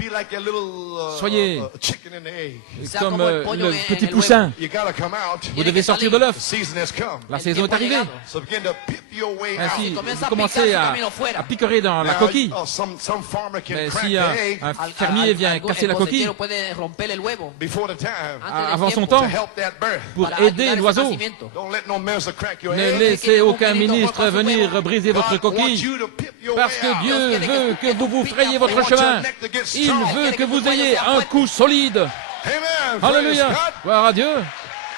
Be like that little Soyez chicken in the egg. comme como el pollo le en petit el poussin. You gotta come out. Vous devez sortir de The l'œuf. season has come. La El saison est tiempo ha arrivée. llegado. So begin to pip your way Ainsi, out. comienza vous a commencez picar su à camino fuera. picorer dans la Now, coquille. some farmer can Mais crack si the un egg fermier vient casser la coquille El puede romper el huevo before the time antes del avant son tiempo temps to help that bird. pour para aider ayudar ese l'oiseau, nacimiento. Don't let no minister crack your ne egg. laissez aucun ministre venir briser votre God wants coquille. you to pip your Parce way que out. Dieu veut que vous vous frayiez He votre wants your chemin. neck to get Il strong. veut que vous ayez un coup solide. Amen. Alléluia. Praise God. Gloire à Dieu.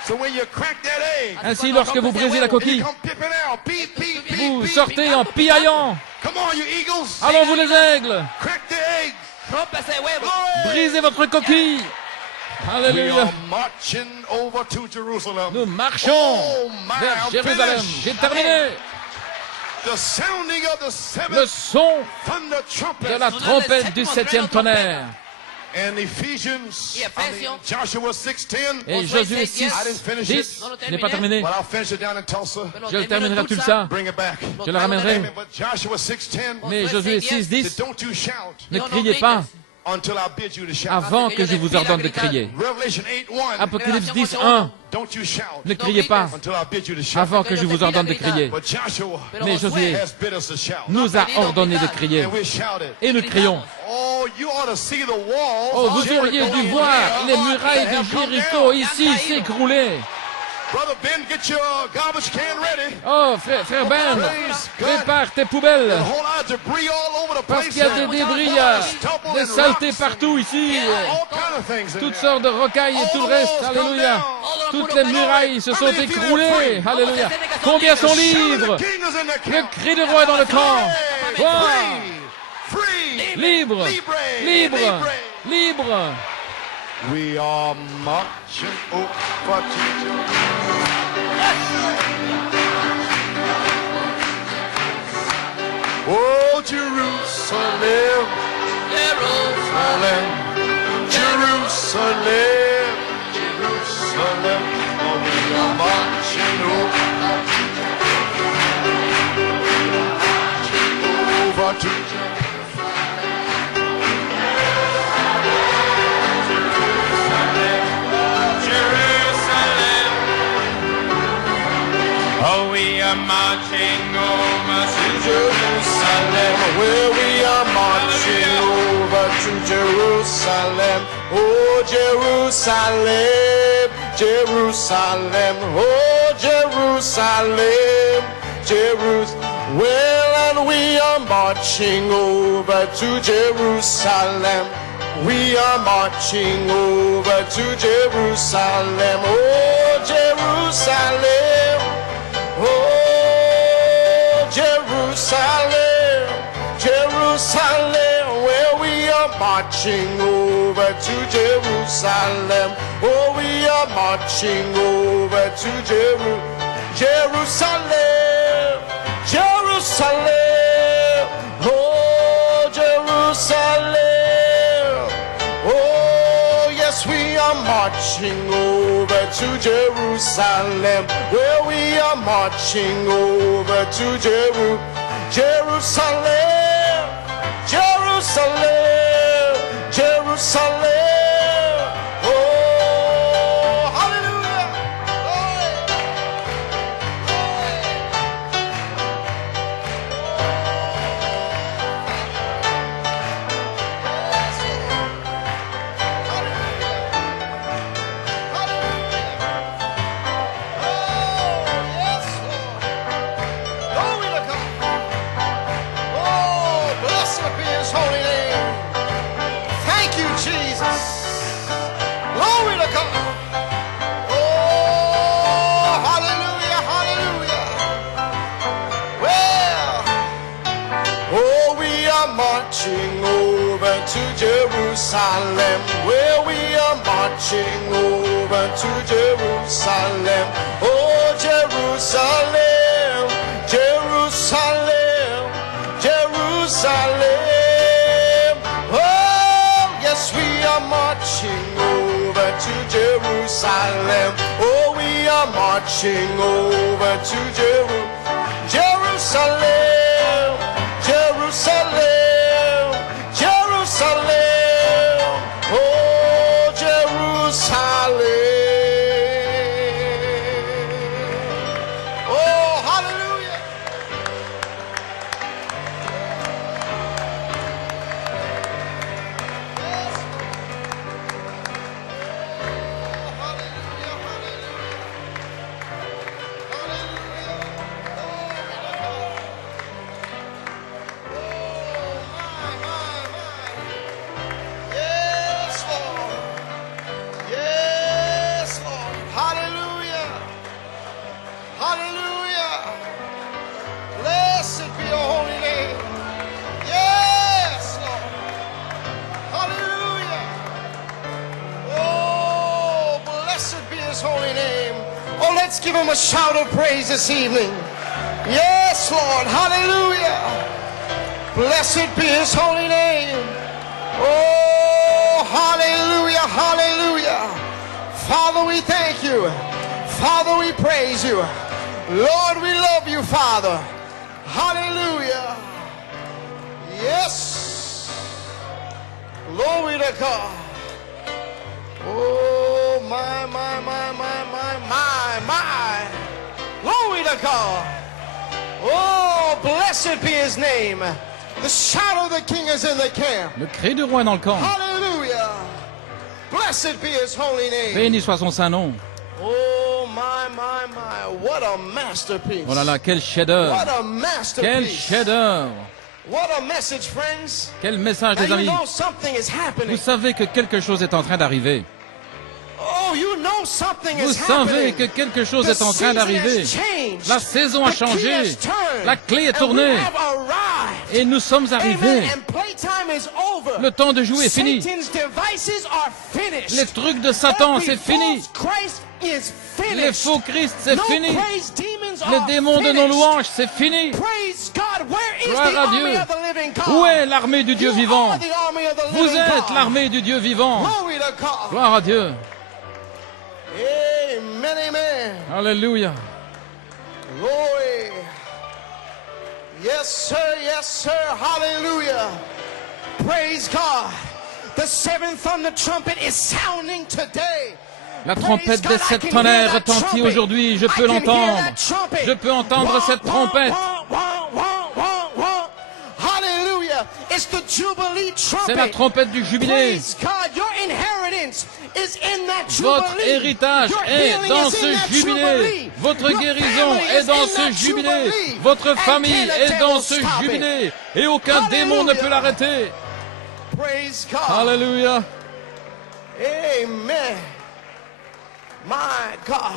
So when you crack that egg, Ainsi, lorsque vous brisez la and coquille, you come pipping out. Beep, beep, beep, vous beep. sortez en piaillant. Come on, you eagles. Allons, vous les aigles. Crack the eggs. Rompe ese huevo. Glory. Brisez votre coquille. We Alléluia. are marching over to Jerusalem. Nous marchons Oh, my, vers I'm Jérusalem. finished. J'ai terminé. The sounding of the Le seventh son thunder de trumpet. la trompette du septième tonnerre. And Ephesians, Y Efesios. Joshua 6:10. Et Josué 6, I didn't finish 10, it. je n'ai pas terminé. But I'll finish it down in Tulsa. Pero Je le termino terminerai en à Tulsa. Tulsa. Bring it back. Je le ramènerai. Amen. But Joshua 6:10 Mais Josué 6, 10, said, don't you shout ne No, no criez grites. pas until I bid you to shout. avant que je vous ordonne de crier. Revelation 8:1. Apocalypse 10, 1, Don't you shout ne criez pas until I bid you to shout. avant que je vous ordonne de crier. But Joshua Mais Josué has bid us to shout. nous a ordonné de crier. And we shouted. Et nous crions. Oh, you ought to see the walls. Oh, of vous auriez Jericho dû in voir here les murailles that have de come Jéricho down. ici s'écrouler. Brother Ben, get your garbage can ready. Oh, frère Ben, Praise God. prépare tes poubelles. The whole lot of debris all over the Parce place. qu'il y a des débris, il y a des saletés partout ici. All kind of things in Toutes there. sortes de rocailles et tout le reste. Alléluia. Toutes les murailles se sont écroulées. Alléluia. Combien sont libres? The king is in the Le camp. cri du roi est dans le camp. Free, Wow. free, Libre, libre, libre. libre. We are marching over to Oh, Jerusalem, Jerusalem, Jerusalem, Jerusalem. Oh, we are marching over to Jerusalem. Oh, we are marching over to Jerusalem, where we are marching over to Jerusalem. Oh, Jerusalem, Jerusalem, oh, Jerusalem, Jerusalem. Well, and we are marching over to Jerusalem. We are marching over to Jerusalem. Oh, Jerusalem. Oh, Jerusalem, Jerusalem, where we are marching over to Jerusalem. Oh, we are marching over to Jerusalem, Jerusalem, oh, Jerusalem. Oh, yes, we are marching over to Jerusalem, where we are marching over to Jerusalem, Jerusalem, Jerusalem. Oh, hallelujah. Jerusalem, where we are marching over to Jerusalem. Oh, Jerusalem, Jerusalem, Jerusalem. Oh, yes, we are marching over to Jerusalem. Oh, we are marching over to Jerusalem, Jerusalem, Jerusalem. Let's give him a shout of praise this evening. Yes, Lord. Hallelujah. Blessed be his holy name. Oh, hallelujah, hallelujah. Father, we thank you. Father, we praise you. Lord, we love you, Father. Hallelujah. Yes. Glory to God. Oh, my. Glory to God. Oh, blessed be his name. The shout of the king is in the camp. Le cri du roi est dans le camp. Hallelujah. Blessed be his holy name. Béni soit son saint nom. Oh, my. What a masterpiece. Oh là là, quel chef-d'œuvre. What a masterpiece. Quel chef-d'œuvre. What a message, friends. Quel message, Now les you amis. know something is happening. Vous savez que quelque chose est en train d'arriver. Oh, you know something Vous is savez happening. que quelque chose The est en train season d'arriver. has changed. La saison a The key changé. has turned. La clé est And we tournée. have arrived. Et nous sommes arrivés. Amen. And playtime is over. Le temps de jouer est fini. Satan's devices are finished. Les trucs de Satan, Every c'est fini. false Christ is finished. Les faux Christ, c'est No fini. praise demons Les are démons de nos finished. louanges, c'est fini. Praise God. Where is Gloire the à army Dieu. of the living God? Où est l'armée du Dieu You vivant? are the army of the Vous living êtes God. l'armée du Dieu vivant. Glory to God. Gloire à Dieu. Amen, amen. Alléluia. Glory. Yes, sir, hallelujah. Praise God. The seventh on the trumpet is sounding today. La trompette des sept tonnerres retentit aujourd'hui. Je peux l'entendre. Je peux entendre cette trompette. Hallelujah. It's the Jubilee trumpet. C'est la trompette du jubilé. Praise God. Your inheritance is in that Votre Jubilee. héritage Your est healing dans is in ce that jubilé. Jubilee. Votre Your guérison family est is dans in ce that jubilé. Jubilee. Votre And famille can the est dans devil ce stop it? jubilé. Et aucun démon ne peut l'arrêter. Praise God. Alléluia. Amen. My God.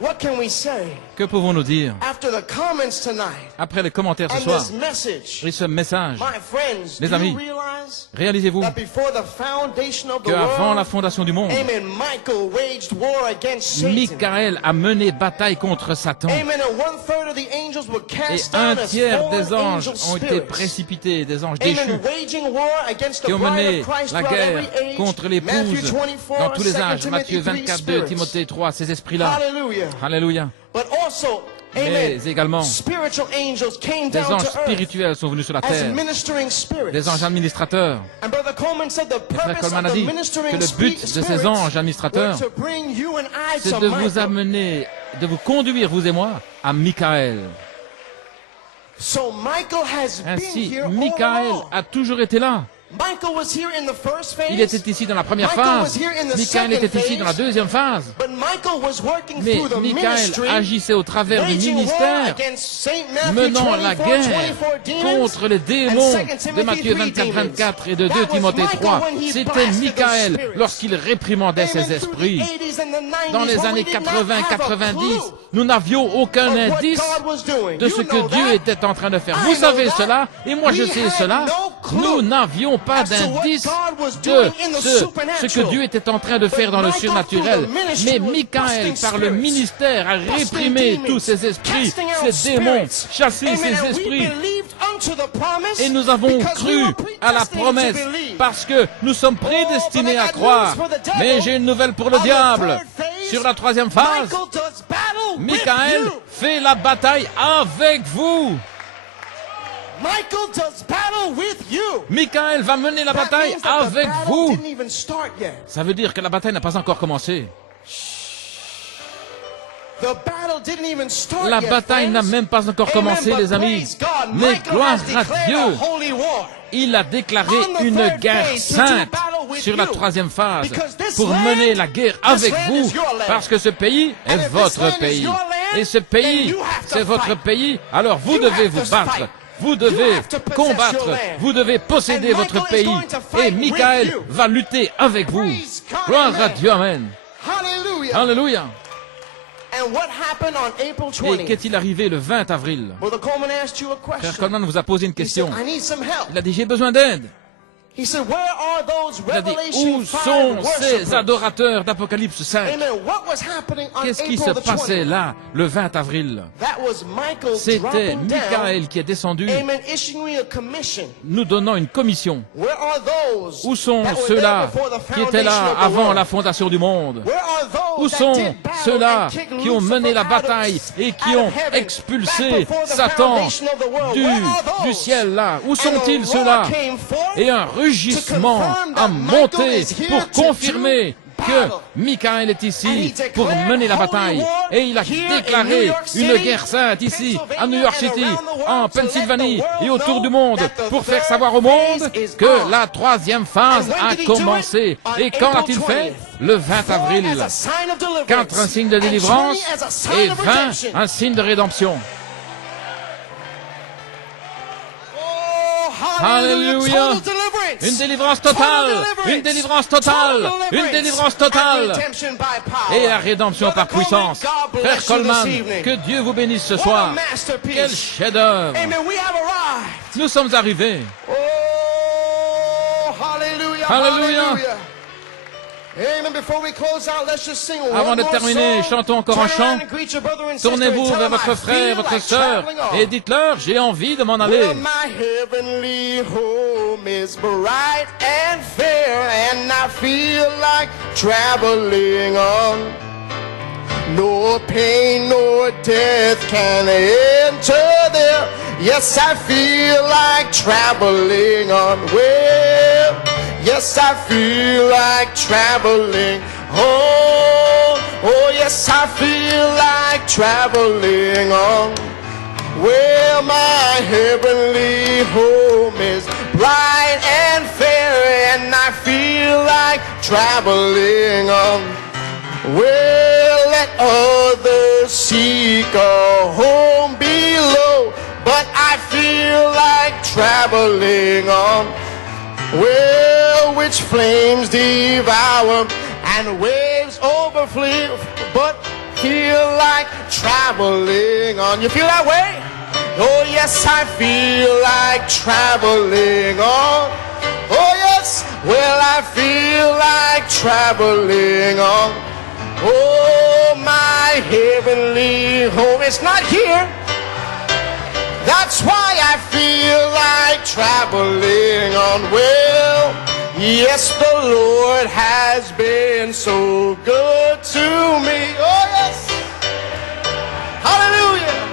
What can we say Que pouvons-nous dire after the comments tonight après les commentaires ce and soir this message? et ce message? My friends, Les do amis, you realize Réalisez-vous that before the foundation of the qu'avant la world, fondation du monde, amen, Michael waged war against Satan. Michael a mené bataille contre Satan. Amen. And 1/3 of the angels were Et cast un down as tiers fallen des anges angel ont été spirits. précipités, des anges Amen. déchus, Waging war against qui the ont bride mené of Christ la throughout guerre every age. contre Matthew l'épouse 24, dans tous les 2 âges. Timothy Matthieu 3 24, 2, spirits. Timothée 3, ces esprits-là. Hallelujah. Alléluia. But also, amen, Mais également, spiritual angels came des down anges to earth spirituels sont venus sur la as terre, ministering spirits. des anges administrateurs. And Brother Coleman said the Frère purpose Coleman of a the dit ministering que le but de ces spirits anges were administrateurs, to bring you and I c'est to de vous Michael. amener, de vous conduire, vous et moi, à Michael. So Michael has been Ainsi, here all Michael along. a toujours été là. Michael was here in the first phase. Il était ici dans la première Michael phase. was here in the Michael second était ici dans la phase. deuxième phase. But Michael was working Mais through the Michael ministry, agissait au travers du waging war ministère, against Saint Matthew menant 24, la guerre 24 demons, contre les démons and 2 de Timothy Matthieu 3 24, demons. 24 et de That 2 was Timothée Michael 3. when he C'était blasted those Michael spirits. lorsqu'il réprimandait Amen. ses Through the esprits. 80s and the 90s, Dans les when we années did not 80, have a 90, clue nous n'avions aucun of what indice God was doing. de You ce know que Dieu that. était en train de faire. I Vous know savez that. cela, et moi je We sais had cela. no clue Nous n'avions pas as to what d'indice God was de doing in the ce supernatural. que Dieu était en train de faire dans le Michael, surnaturel. through the ministry, Mais was Michael, busting par le spirits, ministère, a busting réprimé demons, tous ces esprits, casting out ces démons, spirits. chassé Amen. ces And we esprits. believed unto the promise Et nous avons because we cru were à la predestined promesse to believe. parce que nous sommes prédestinés à croire. Mais j'ai une nouvelle pour le diable. Sur la troisième phase, Michael does battle with Michael you. fait la bataille avec vous. Michael does battle with you. Michael va mener la That bataille means that the avec battle vous. didn't even start yet. Ça veut dire que la bataille n'a pas encore commencé. The battle didn't even start La yet, bataille n'a friends. même pas encore Amen, commencé, but les amis. praise God, Mais Michael gloire has à declared Dieu, a holy war. il a déclaré On the une third guerre phase to do sainte battle with sur la you. troisième phase Because this pour land- mener la guerre this avec land vous. is your land. Parce que ce pays est And if this votre land is pays. your land, Et ce then pays, you have to c'est votre fight. pays. Alors vous You devez have vous to battre. fight. Vous devez have to possess combattre. your land. Vous devez posséder And votre Michael is pays. going to fight Et with Michael you. va lutter avec vous. Praise God, Gloire à amen. Dieu, amen. Hallelujah. Alléluia. And what happened on April Et 20th? qu'est-il arrivé le 20 avril? Brother Coleman asked you a Frère question. Coleman vous a posé une He said, question. I need some help. Il a dit, j'ai besoin d'aide. He said, where are those Il a dit, Revelation où 5 sont ces worshipers? adorateurs d'Apocalypse 5? Amen. What was happening on Qu'est-ce qui se April the passait 20th? là, le 20 avril? That was Michael C'était dropping down, Michael qui est descendu, amen, issuing a commission. nous donnant une commission. Where are those Où sont that were ceux-là there before the qui étaient foundation là of the avant world? la fondation du monde? Where are those Où that sont did battle ceux-là and kicked qui ont mené Lucifer la out of- bataille et qui out ont of heaven, expulsé back before the Satan foundation of the world? Where are du those? ciel là? Où And a sont-ils roar ceux-là? came forth Et un to rugissement confirm a that monté Michael is here pour to confirmer do que battle. Michael est And ici he declared pour mener la holy bataille. war Et il a here in New déclaré York une City, guerre sainte ici, à New York City, Pennsylvania and around the world en to let Pennsylvanie the world et autour know du monde, that the pour faire third savoir au monde phase is que on. la troisième phase And when a did he do it? commencé. On Et quand April l'a-t-il fait? 20th. Le 20 4 avril. as a sign of deliverance, 4, un signe de and délivrance, 20 as a sign et of 20, redemption. un signe de rédemption. Oh, Alléluia. Total deliverance. Une délivrance totale, une délivrance totale, une délivrance totale. Et la rédemption par puissance. Frère Coleman, que Dieu vous bénisse ce soir. Quel chef-d'œuvre. Amen. We have arrived. Nous sommes arrivés. Oh, hallelujah. Hallelujah. Hallelujah. Amen. Before we close out, let's just sing one Avant de more terminer, song. chantons encore un Turn chant. around and greet your brother and sister Tournez-vous and tell vers them, votre I frère, feel votre like sœur, traveling on. et dites-leur, j'ai envie de m'en Well, aller. my heavenly home is bright and fair, and I feel like traveling on. No pain nor death can enter there. Yes, I feel like traveling on. Well, yes, I feel like traveling on. Oh, yes, I feel like traveling on. Well, my heavenly home is bright and fair, and I feel like traveling on. Well, let others seek a home below, but I feel like traveling on. Well, which flames devour and waves overflow, but feel like traveling on. You feel that way? Oh yes, I feel like traveling on. Oh yes, well I feel like traveling on. Oh, my heavenly home, it's not here. That's why I feel like traveling on. Well, yes, the Lord has been so good to me. Oh, yes. Hallelujah.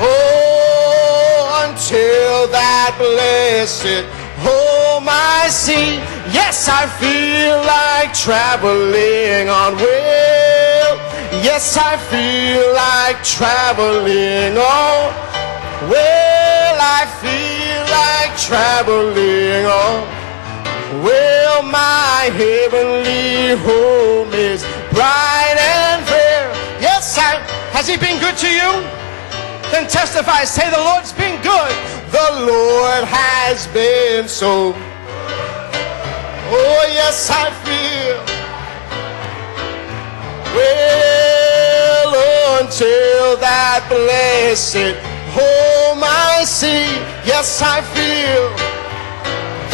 Oh, until that blessed home I see. Yes, I feel like traveling on. Well, yes, I feel like traveling on. Well, I feel like traveling on. Well, my heavenly home is bright and fair. Yes, has he been good to you? Then testify, say the Lord's been good. The Lord has been so. Oh, yes, I feel. Well, until that blessed home I see. Yes, I feel.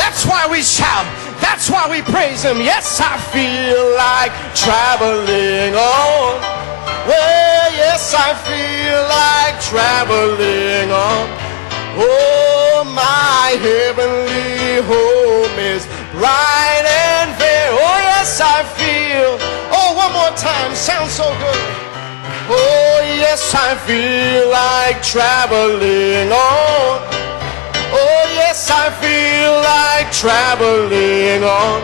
That's why we shout. That's why we praise him. Yes, I feel like traveling on. Well, yes, I feel like traveling on. Oh, my heavenly home is bright and fair. Oh, yes, I feel. Oh, one more time. Sounds so good. Oh, yes, I feel like traveling on. Oh, yes, I feel like traveling on.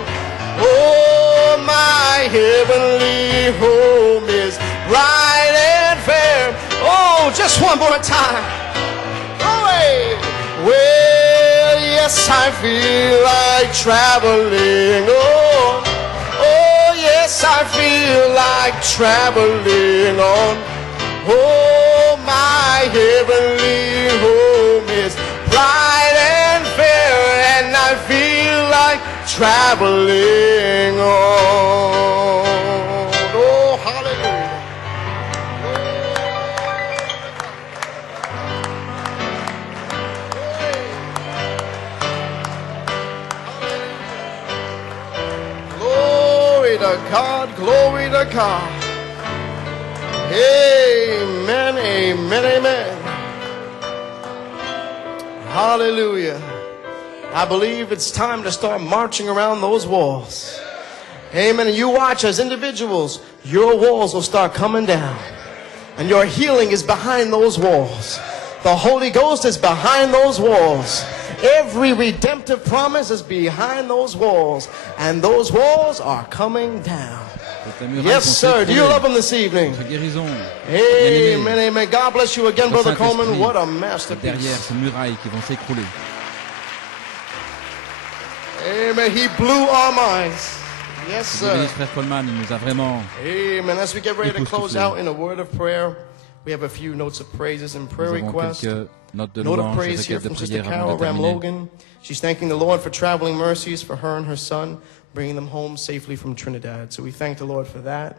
Oh, my heavenly home is bright and fair. Oh, just one more time. Oh, hey. Well, yes, I feel like traveling on. Oh, yes, I feel like traveling on. Oh, my heavenly home is bright and fair, and I feel like traveling on. Oh, hallelujah. Glory to God. Amen, amen, amen. Hallelujah. I believe it's time to start marching around those walls. Amen. And you watch as individuals, your walls will start coming down. And your healing is behind those walls. The Holy Ghost is behind those walls. Every redemptive promise is behind those walls. And those walls are coming down. Yes, sir. Do you love him this evening? Amen, amen. God bless you again, Brother Coleman. What a masterpiece. Derrière ces murailles qui vont s'écrouler. Amen. He blew our minds. Yes, sir. Frère Coleman, il nous a vraiment. Amen. As we get ready to close out in a word of prayer, we have a few notes of praises and prayer requests. Note of praise here from Sister Carol Ram Logan. She's thanking the Lord for traveling mercies for her and her son, bringing them home safely from Trinidad. So we thank the Lord for that.